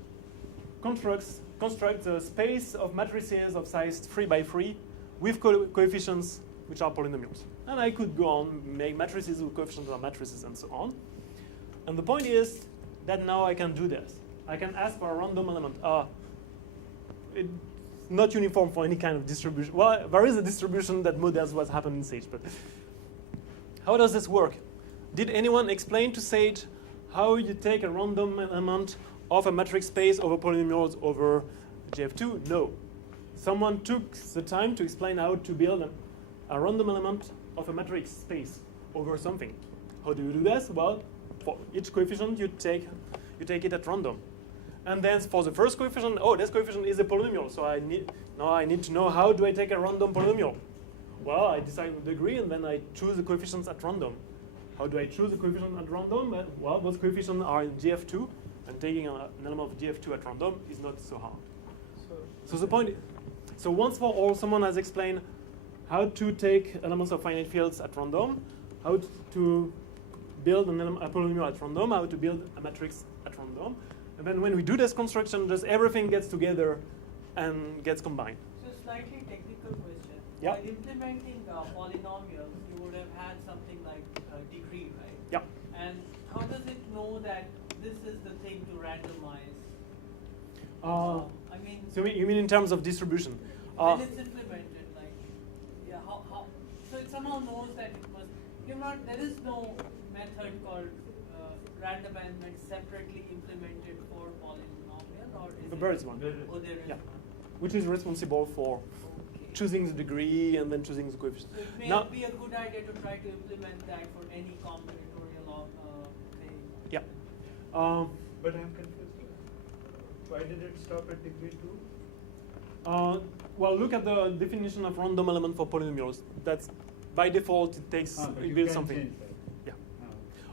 construct the space of matrices of size 3 by 3 with coefficients which are polynomials. And I could go on, make matrices with coefficients of matrices and so on. And the point is that now I can do this. I can ask for a random element. It's not uniform for any kind of distribution. Well, there is a distribution that models what's happened in Sage, but how does this work? Did anyone explain to Sage how you take a random element of a matrix space over polynomials over GF2? No. Someone took the time to explain how to build a random element of a matrix space over something. How do you do this? Well, for each coefficient, you take it at random. And then for the first coefficient, this coefficient is a polynomial, so I need to know how do I take a random polynomial. Well, I decide with degree, and then I choose the coefficients at random. How do I choose the coefficient at random? Well, those coefficients are in GF2, and taking an element of GF2 at random is not so hard. So the point, so once for all, someone has explained how to take elements of finite fields at random, how to build a polynomial at random, how to build a matrix at random. And then when we do this construction, just everything gets together and gets combined. So slightly technical question. Yeah. While implementing polynomials, you would have had something like degree, right? Yeah. And how does it know that this is the thing to randomize? I mean, So you mean in terms of distribution? when it's implemented, like, yeah, how? So it somehow knows that it must. There is no method called random element separately implemented for polynomial, or is There is one. Oh, there is. Yeah. Which is responsible for Okay. choosing the degree and then choosing the coefficient. So it may Now, be a good idea to try to implement that for any combinatorial thing. yeah. But I'm confused. Why did it stop at degree 2? Well, look at the definition of random element for polynomials. That's by default it takes it builds something. Yeah.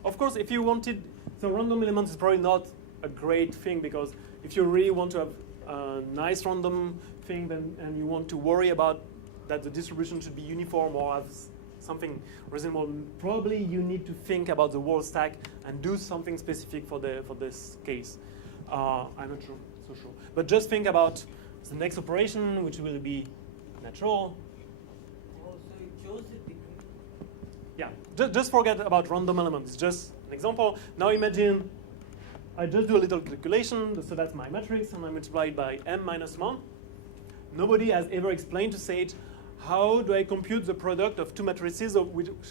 Of course, if you wanted, so random element is probably not a great thing, because if you really want to have a nice random thing, then and you want to worry about that the distribution should be uniform or have something reasonable, probably you need to think about the whole stack and do something specific for this case. I'm not so sure, but just think about the next operation, which will be natural. Oh, so it shows it because Yeah, just forget about random elements. It's just an example. Now imagine I just do a little calculation, so that's my matrix, and I multiply it by m minus 1. Nobody has ever explained to Sage, how do I compute the product of two matrices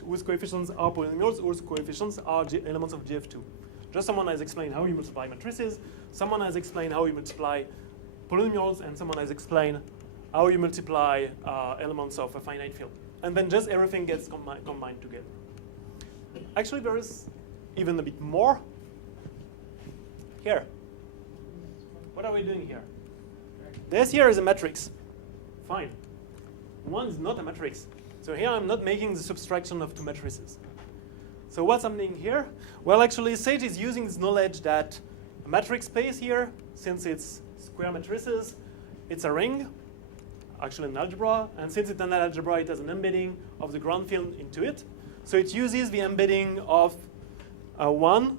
whose coefficients are polynomials, whose coefficients are elements of GF2? Just someone has explained how you multiply matrices, someone has explained how you multiply polynomials, and someone has explained how you multiply elements of a finite field. And then just everything gets combined together. Actually, there is even a bit more. Here. What are we doing here? This here is a matrix. Fine. One is not a matrix. So here I'm not making the subtraction of two matrices. So what's happening here? Well, actually, Sage is using this knowledge that a matrix space here, since it's square matrices, it's a ring, actually an algebra, and since it's an algebra, it has an embedding of the ground field into it. So it uses the embedding of 1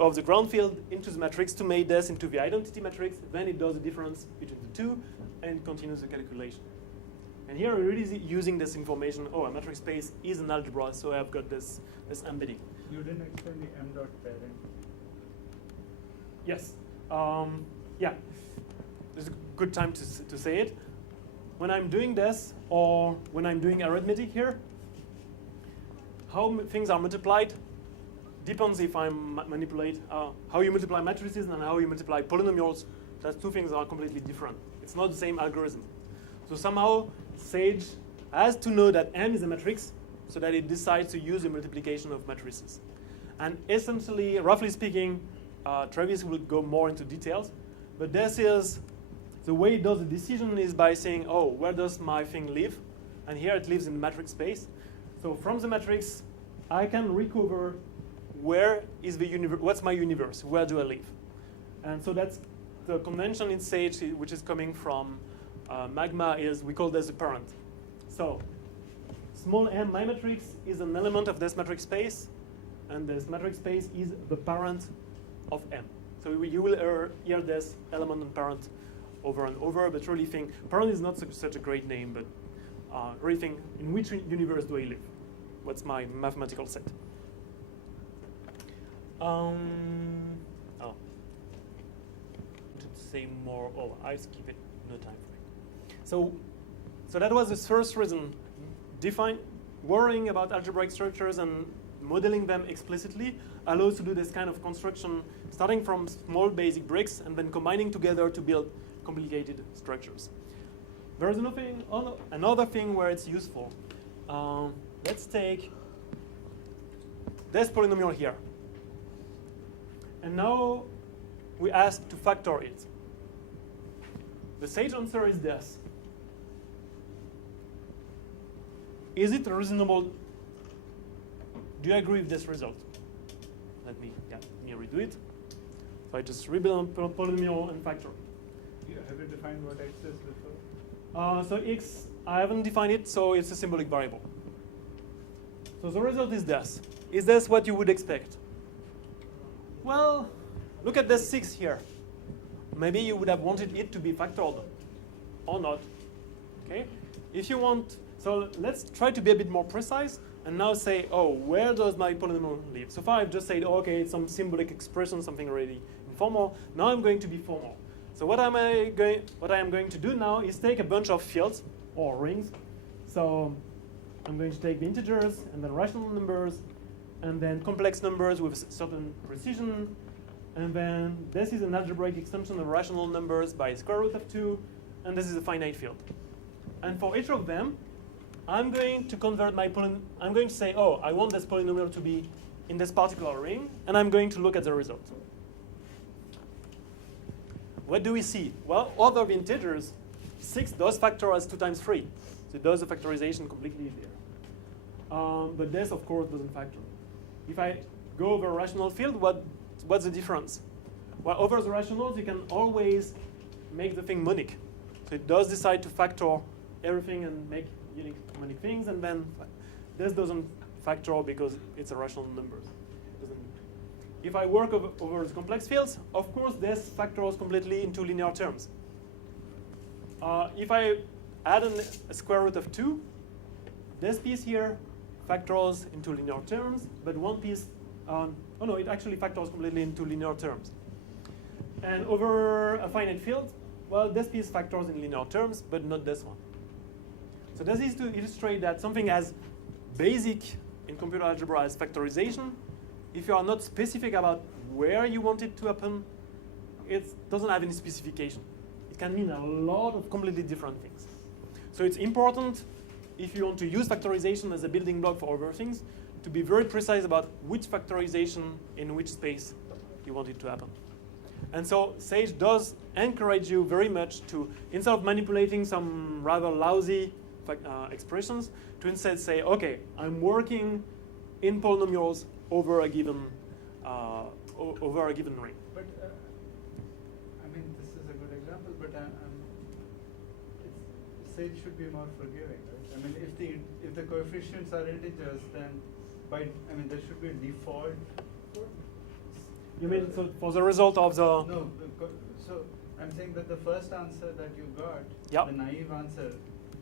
of the ground field into the matrix to make this into the identity matrix. Then it does the difference between the two and continues the calculation. And here we're really using this information. Oh, a matrix space is an algebra, so I've got this embedding. You didn't explain the m dot parent. Yes. Yeah. It's a good time to say it. When I'm doing this, or when I'm doing arithmetic here, how things are multiplied depends if I manipulate how you multiply matrices and how you multiply polynomials. Those two things are completely different. It's not the same algorithm. So somehow Sage has to know that M is a matrix so that it decides to use the multiplication of matrices. And essentially, roughly speaking, Travis will go more into details, but this is the way it does the decision is by saying, oh, where does my thing live? And here it lives in the matrix space. So from the matrix, I can recover where is the universe, what's my universe, where do I live? And so that's the convention in Sage, which is coming from Magma, is we call this a parent. So small m, my matrix, is an element of this matrix space, and this matrix space is the parent of M. So you will hear this element and parent over and over, but really think, parent is not such a great name, but really think, in which universe do I live? What's my mathematical set? Oh. To say more, oh, I skip it, no time for it. So that was the first reason. Worrying about algebraic structures and modeling them explicitly allows to do this kind of construction, starting from small basic bricks and then combining together to build complicated structures. There's another thing where it's useful. Let's take this polynomial here. And now we ask to factor it. The Sage answer is this. Is it reasonable? Do you agree with this result? Let me redo it. So I just rebuild a polynomial and factor. Have you defined what x is before? So x, I haven't defined it, so it's a symbolic variable. So the result is this. Is this what you would expect? Well, look at this 6 here. Maybe you would have wanted it to be factored, or not. Okay? If you want, so let's try to be a bit more precise, and now say, oh, where does my polynomial live? So far I've just said, oh, okay, it's some symbolic expression, something already informal. Now I'm going to be formal. So what I am going to do now is take a bunch of fields, or rings. So I'm going to take the integers, and then rational numbers, and then complex numbers with certain precision. And then this is an algebraic extension of rational numbers by square root of 2, and this is a finite field. And for each of them, I'm going to convert my I'm going to say, oh, I want this polynomial to be in this particular ring, and I'm going to look at the result. What do we see? Well, other the integers, 6 does factor as 2 times 3. So it does the factorization completely there. But this, of course, doesn't factor. If I go over a rational field, what's the difference? Well, over the rationals, you can always make the thing monic. So it does decide to factor everything and make unique monic things, and then this doesn't factor because it's a rational number. If I work over the complex fields, of course, this factors completely into linear terms. if I add a square root of 2, this piece here factors into linear terms, but one piece, oh no, it actually factors completely into linear terms. And over a finite field, well, this piece factors in linear terms, but not this one. So this is to illustrate that something as basic in computer algebra as factorization, if you are not specific about where you want it to happen, it doesn't have any specification. It can mean a lot of completely different things. So it's important, if you want to use factorization as a building block for other things, to be very precise about which factorization in which space you want it to happen. And so Sage does encourage you very much to, instead of manipulating some rather lousy expressions, to instead say, okay, I'm working in polynomials over a given ring. But I mean, this is a good example. But Sage should be more forgiving, right? I mean, if the coefficients are integers, then there should be a default. You mean so for the result of the? No. So I'm saying that the first answer that you got, yep, the naive answer,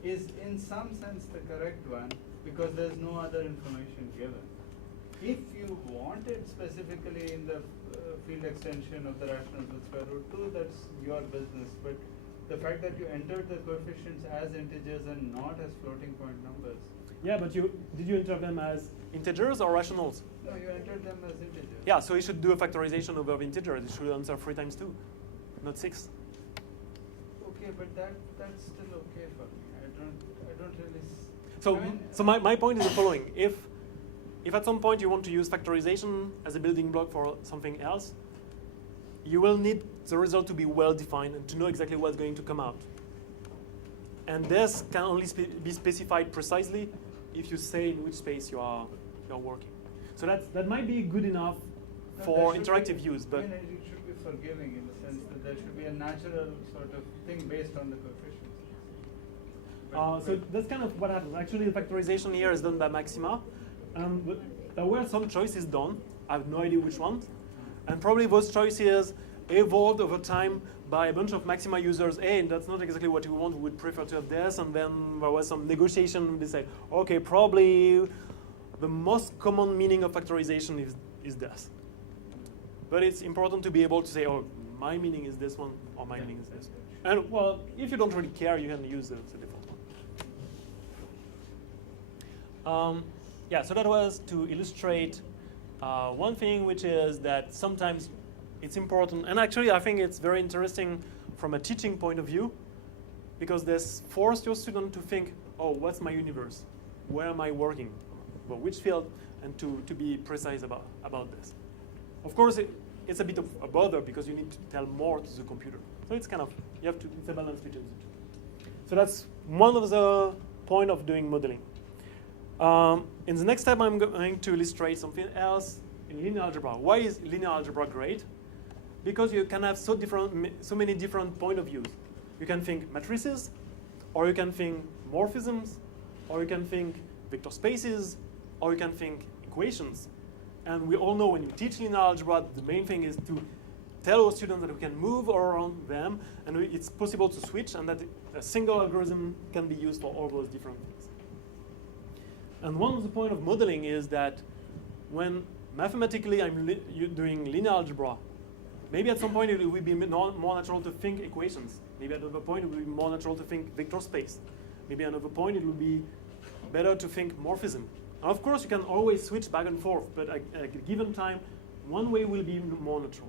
is in some sense the correct one because there's no other information given. If you wanted specifically in the field extension of the rationals with square root 2, that's your business. But the fact that you entered the coefficients as integers and not as floating point numbers. Yeah, but did you enter them as integers or rationals? No, you entered them as integers. Yeah, so you should do a factorization over integers. You should answer 3 times 2, not 6. Okay, but that's still okay for me. I don't really. So my point is the following: if at some point you want to use factorization as a building block for something else, you will need the result to be well defined and to know exactly what's going to come out. And this can only be specified precisely if you say in which space you are working. So that might be good enough for interactive use, but it should be forgiving in the sense that there should be a natural sort of thing based on the coefficients. So that's kind of what happens. Actually, the factorization here is done by maxima. But there were some choices done. I have no idea which ones. And probably those choices evolved over time by a bunch of maxima users. Hey, that's not exactly what we want. We would prefer to have this. And then there was some negotiation. They say, okay, probably the most common meaning of factorization is this. But it's important to be able to say, oh, my meaning is this one, or my meaning is this. And well, if you don't really care, you can use the default one. Yeah, so that was to illustrate one thing, which is that sometimes it's important, and actually I think it's very interesting from a teaching point of view, because this forces your student to think, oh, what's my universe? Where am I working? Well, which field? And to be precise about this. Of course, it's a bit of a bother because you need to tell more to the computer. So it's kind of, it's a balance between the two. So that's one of the point of doing modeling. In the next step, I'm going to illustrate something else in linear algebra. Why is linear algebra great? Because you can have so many different point of views. You can think matrices, or you can think morphisms, or you can think vector spaces, or you can think equations. And we all know when you teach linear algebra, the main thing is to tell our students that we can move around them, and it's possible to switch, and that a single algorithm can be used for all those different things. And one of the points of modeling is that when mathematically I'm doing linear algebra, maybe at some point it will be more natural to think equations. Maybe at another point it will be more natural to think vector space. Maybe at another point it will be better to think morphism. And of course, you can always switch back and forth, but at a given time, one way will be more natural.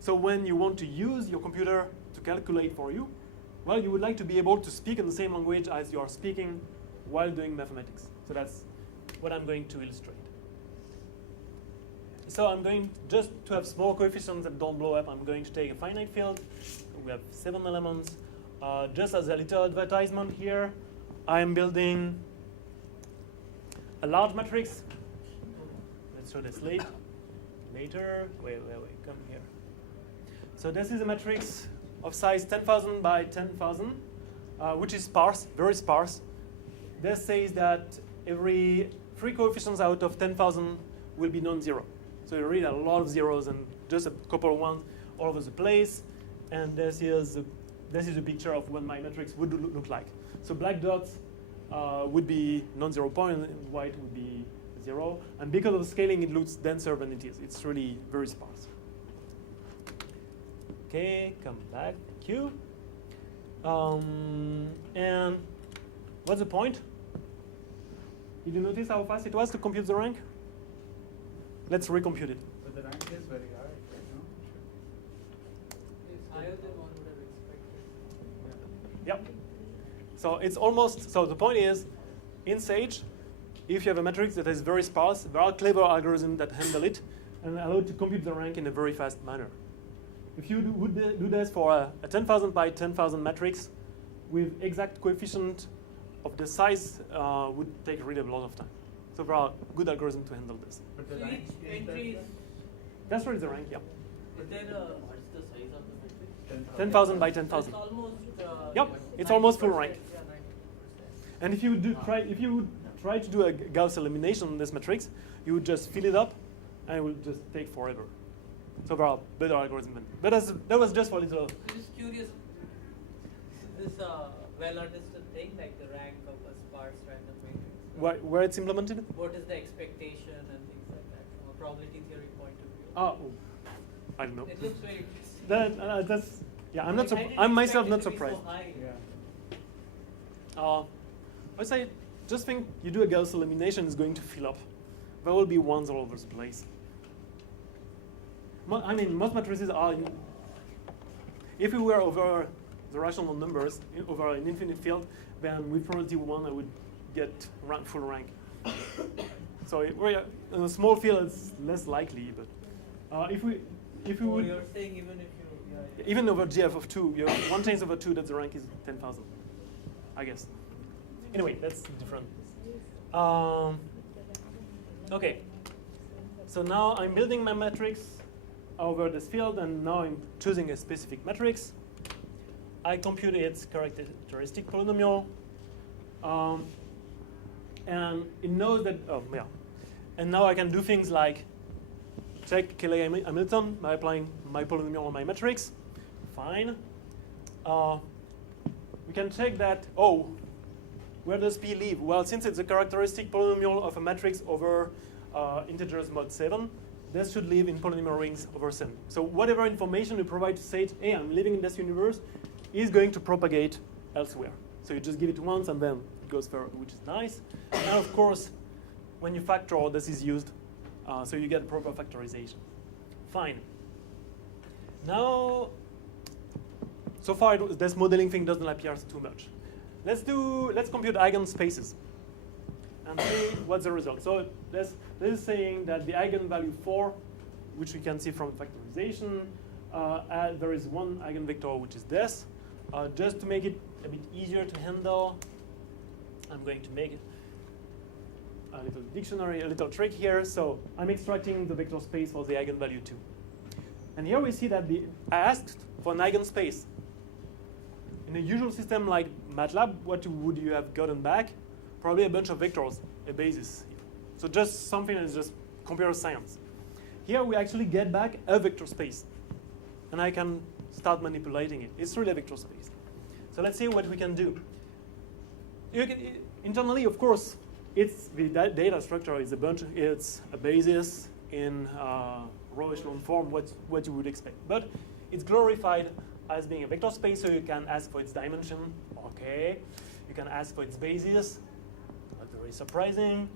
So when you want to use your computer to calculate for you, well, you would like to be able to speak in the same language as you are speaking while doing mathematics. So that's what I'm going to illustrate. So I'm going just to have small coefficients that don't blow up. I'm going to take a finite field. We have 7 elements. Just as a little advertisement here, I'm building a large matrix. Let's show this later. Wait, come here. So this is a matrix of size 10,000 by 10,000, which is sparse, very sparse. This says that every 3 coefficients out of 10,000 will be non-zero. So you read a lot of zeros and just a couple of ones all over the place. And this is this is a picture of what my matrix would look like. So black dots would be non-zero point, and white would be 0. And because of the scaling, it looks denser than it is. It's really very sparse. Okay, come back. Thank you. And what's the point? Did you notice how fast it was to compute the rank? Let's recompute it. But the rank is very high, no? It's higher than one would have expected. Yep. So it's almost, so the point is, in Sage, if you have a matrix that is very sparse, there are clever algorithms that handle it and allow it to compute the rank in a very fast manner. If you would do this for a 10,000 by 10,000 matrix with exact coefficient of the size, would take really a lot of time. So there are good algorithms to handle this. But the So rank each is entry is, That's really the rank, yeah. is there a, what's the size of the matrix? 10,000 by So 10,000. it's almost, Yep, it's almost full 90%, rank. Yeah, 90%. And if you would try to do a Gauss elimination on this matrix, you would just fill it up, and it will just take forever. So there are better algorithms. But that was just for a little. I'm just curious, is this a well understood thing, like the rank of a sparse random matrix? Where it's implemented? What is the expectation and things like that from a probability theory point of view? I don't know. It looks very interesting. That's yeah. I'm not. Like, I didn't I'm myself expect not it to be surprised. So high. Yeah. I say, just think you do a Gauss elimination, it's going to fill up. There will be ones all over the place. I mean, most matrices are. If we were over the rational numbers over an infinite field, then with probability 1, I would get full rank. So in a small field, it's less likely. But if we Oh, would you're saying even if you, yeah. even over GF of 2, you have 1 chance over 2 that the rank is 10,000, I guess. Anyway, that's different. Okay, so now I'm building my matrix over this field, and now I'm choosing a specific matrix. I compute its characteristic polynomial, and it knows that, and now I can do things like check Cayley-Hamilton by applying my polynomial on my matrix. Fine. We can check that, where does P live? Well, since it's a characteristic polynomial of a matrix over integers mod 7, this should live in polynomial rings over 7. So whatever information you provide to Sage, hey, I'm living in this universe, is going to propagate elsewhere. So you just give it once, and then it goes further, which is nice. And of course, when you factor, this is used, so you get proper factorization. Fine. Now, so far this modeling thing doesn't appear too much. Let's compute eigenspaces and see what's the result. So this is saying that the eigenvalue 4, which we can see from factorization, there is one eigenvector, which is this. Just to make it a bit easier to handle, I'm going to make a little dictionary, a little trick here. So I'm extracting the vector space for the eigenvalue 2. And here we see that I asked for an eigenspace. In a usual system like MATLAB, what would you have gotten back? Probably a bunch of vectors, a basis. So just something that is just computer science. Here we actually get back a vector space. And I can start manipulating it. It's really a vector space. So let's see what we can do. Internally, of course, it's the data structure is it's a basis in row echelon form, what you would expect. But it's glorified as being a vector space, so you can ask for its dimension. Okay. You can ask for its basis. Not very surprising.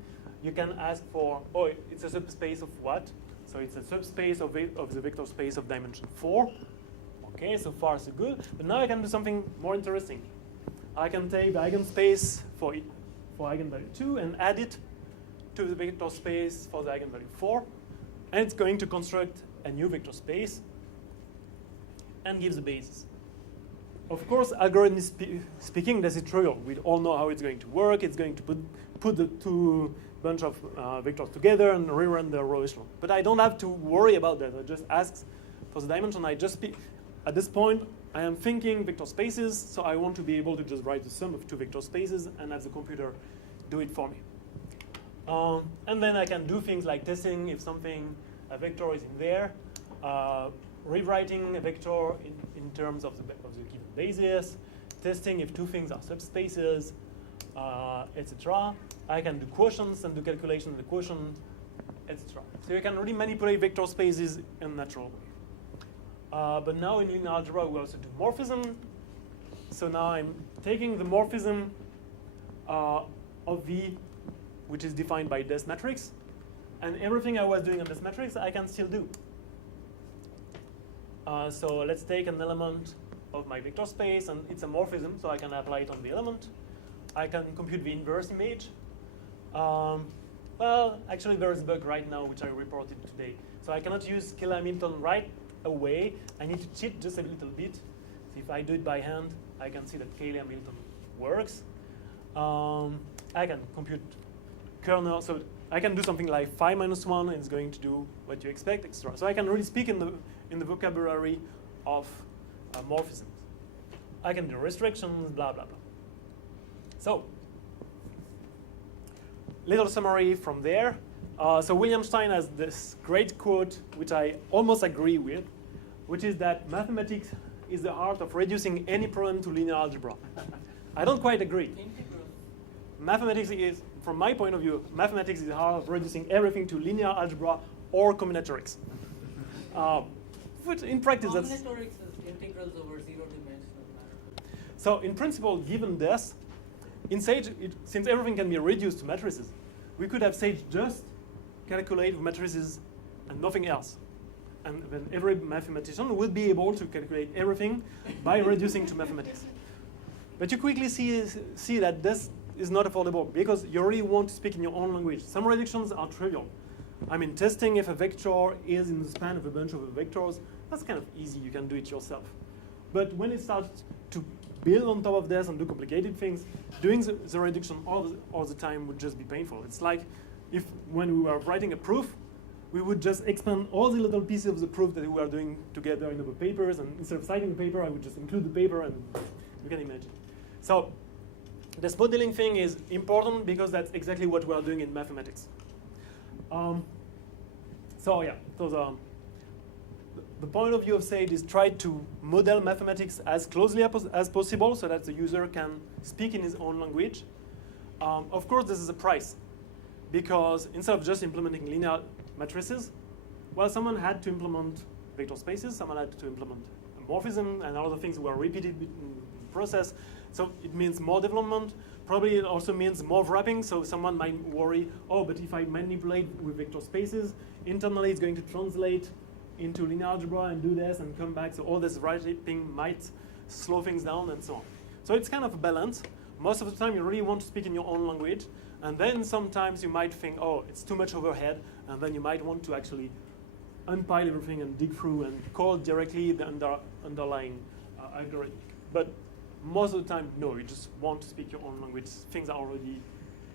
You can ask for, it's a subspace of what? So it's a subspace of the vector space of dimension 4. Okay, so far so good. But now I can do something more interesting. I can take the eigenspace for eigenvalue 2 and add it to the vector space for the eigenvalue 4. And it's going to construct a new vector space and give the basis. Of course, algorithmically speaking, this is trivial. We all know how it's going to work. It's going to put the two bunch of vectors together and rerun the row echelon. But I don't have to worry about that. I just ask for the dimension. At this point, I am thinking vector spaces, so I want to be able to just write the sum of two vector spaces and have the computer do it for me. And then I can do things like testing if a vector is in there, rewriting a vector in terms of the given basis, testing if two things are subspaces, etc. I can do quotients and do calculation of the quotient, etc. So you can really manipulate vector spaces in a natural way. But now in linear algebra, we also do morphism. So now I'm taking the morphism of V, which is defined by this matrix, and everything I was doing on this matrix, I can still do. So let's take an element of my vector space, and it's a morphism, so I can apply it on the element. I can compute the inverse image. Well, actually, there is a bug right now, which I reported today. So I cannot use Cayley Hamilton right away. I need to cheat just a little bit. So if I do it by hand, I can see that Cayley Hamilton works. I can compute kernel. So I can do something like phi minus 1, and it's going to do what you expect, etc. So I can really speak in the vocabulary of morphisms. I can do restrictions, blah, blah, blah. So, little summary from there. So William Stein has this great quote, which I almost agree with, which is that mathematics is the art of reducing any problem to linear algebra. I don't quite agree. Mathematics is, from my point of view, mathematics is the art of reducing everything to linear algebra or combinatorics. But in practice, that's... Combinatorics is integrals over zero-dimensional matter. So in principle, given this, in Sage, since everything can be reduced to matrices, we could have Sage just calculate matrices and nothing else. And then every mathematician will be able to calculate everything by reducing to mathematics. But you quickly see that this is not affordable because you really want to speak in your own language. Some reductions are trivial. I mean, testing if a vector is in the span of a bunch of vectors, that's kind of easy. You can do it yourself. But when it starts to build on top of this and do complicated things, doing the reduction all the time would just be painful. It's like if when we were writing a proof, we would just expand all the little pieces of the proof that we were doing together in the papers, and instead of citing the paper, I would just include the paper, and you can imagine. So this modeling thing is important because that's exactly what we are doing in mathematics. So yeah, so the point of view of Sage is try to model mathematics as closely as possible so that the user can speak in his own language. Of course, this is a price because instead of just implementing linear matrices, well, someone had to implement vector spaces, someone had to implement morphism, and all the things were repeated in the process. So it means more development. Probably it also means more wrapping. So someone might worry, oh, but if I manipulate with vector spaces, internally it's going to translate into linear algebra and do this and come back. So all this wrapping might slow things down and so on. So it's kind of a balance. Most of the time you really want to speak in your own language. And then sometimes you might think, oh, it's too much overhead. And then you might want to actually unpile everything and dig through and call directly the underlying algorithm. But most of the time, no, you just want to speak your own language. Things are already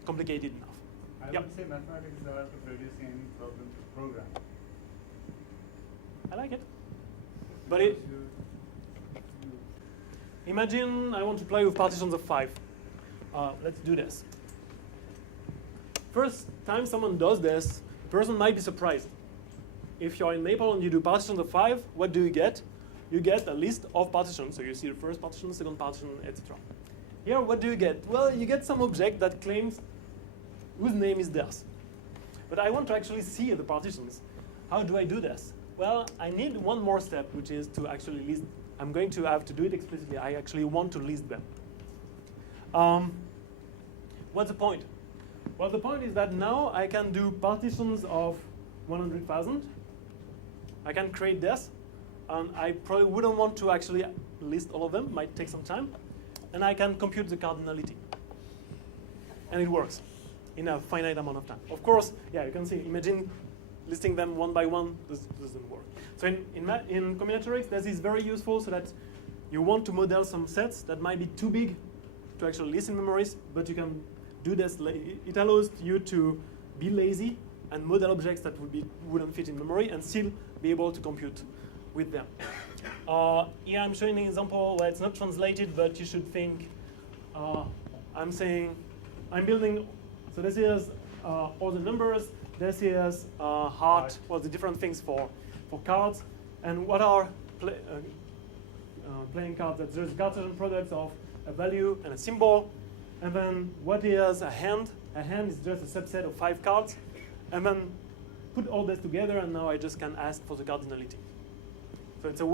complicated enough. I would say mathematics is the art of reducing any problem to program. I like it. But imagine I want to play with partitions of 5. Let's do this. First time someone does this, the person might be surprised. If you're in Maple and you do partitions of 5, what do you get? You get a list of partitions. So you see the first partition, the second partition, etc. Here, what do you get? Well, you get some object that claims whose name is theirs. But I want to actually see the partitions. How do I do this? Well, I need one more step, which is to actually list. I'm going to have to do it explicitly. I actually want to list them. What's the point? Well, the point is that now I can do partitions of 100,000. I can create this. I probably wouldn't want to actually list all of them. Might take some time. And I can compute the cardinality. And it works in a finite amount of time. Of course, yeah, you can see, imagine listing them one by one. This doesn't work. So in combinatorics, this is very useful so that you want to model some sets that might be too big to actually list in memories, but you can do this. It allows you to be lazy and model objects that wouldn't fit in memory and still be able to compute with them. Here I'm showing an example where it's not translated, but you should think, I'm saying, I'm building, so this is all the numbers, this is heart, well, the different things for cards, and what are playing cards, that there's Cartesian products of a value and a symbol. And then what is a hand? A hand is just a subset of 5 cards. And then put all this together, and now I just can ask for the cardinality. So it's the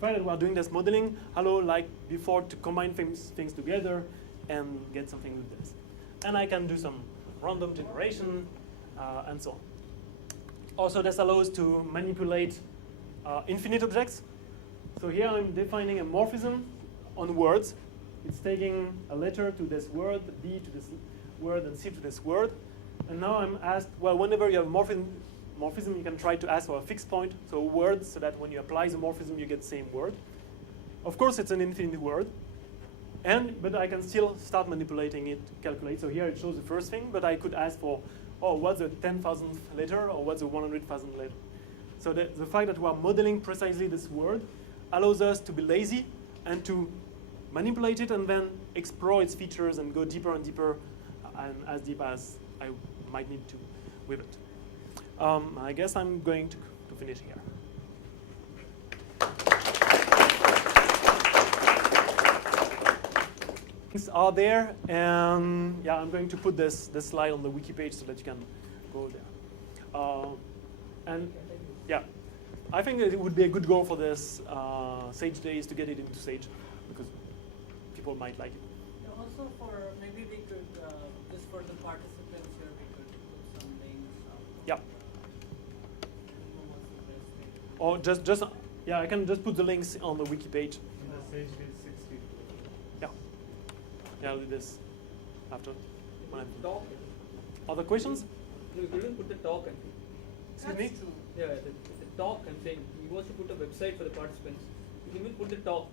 fact that we are doing this modeling, like before, to combine things together and get something with this. And I can do some random generation and so on. Also, this allows to manipulate infinite objects. So here I'm defining a morphism on words. It's taking a letter to this word, B to this word, and C to this word. And now I'm asked, well, whenever you have morphism, you can try to ask for a fixed point, so words, so that when you apply the morphism, you get the same word. Of course, it's an infinite word. But I can still start manipulating it to calculate. So here it shows the first thing, but I could ask for, what's the 10,000th letter, or what's the 100,000th letter? So the fact that we are modeling precisely this word allows us to be lazy and to manipulate it and then explore its features and go deeper and deeper, and as deep as I might need to with it. I guess I'm going to finish here. Things are there, and yeah, I'm going to put this slide on the wiki page so that you can go there. And yeah, I think it would be a good goal for this Sage Days to get it into Sage, because people might like it. Also, maybe we could just for the participants here, we could put some links. Yeah. Or yeah, I can just put the links on the wiki page. The Sage Days 60. Yeah, I'll do this after. Talk. Other questions? No, you didn't put the talk. Excuse me? Yeah, the talk I'm saying. You also put a website for the participants. You can even put the talk.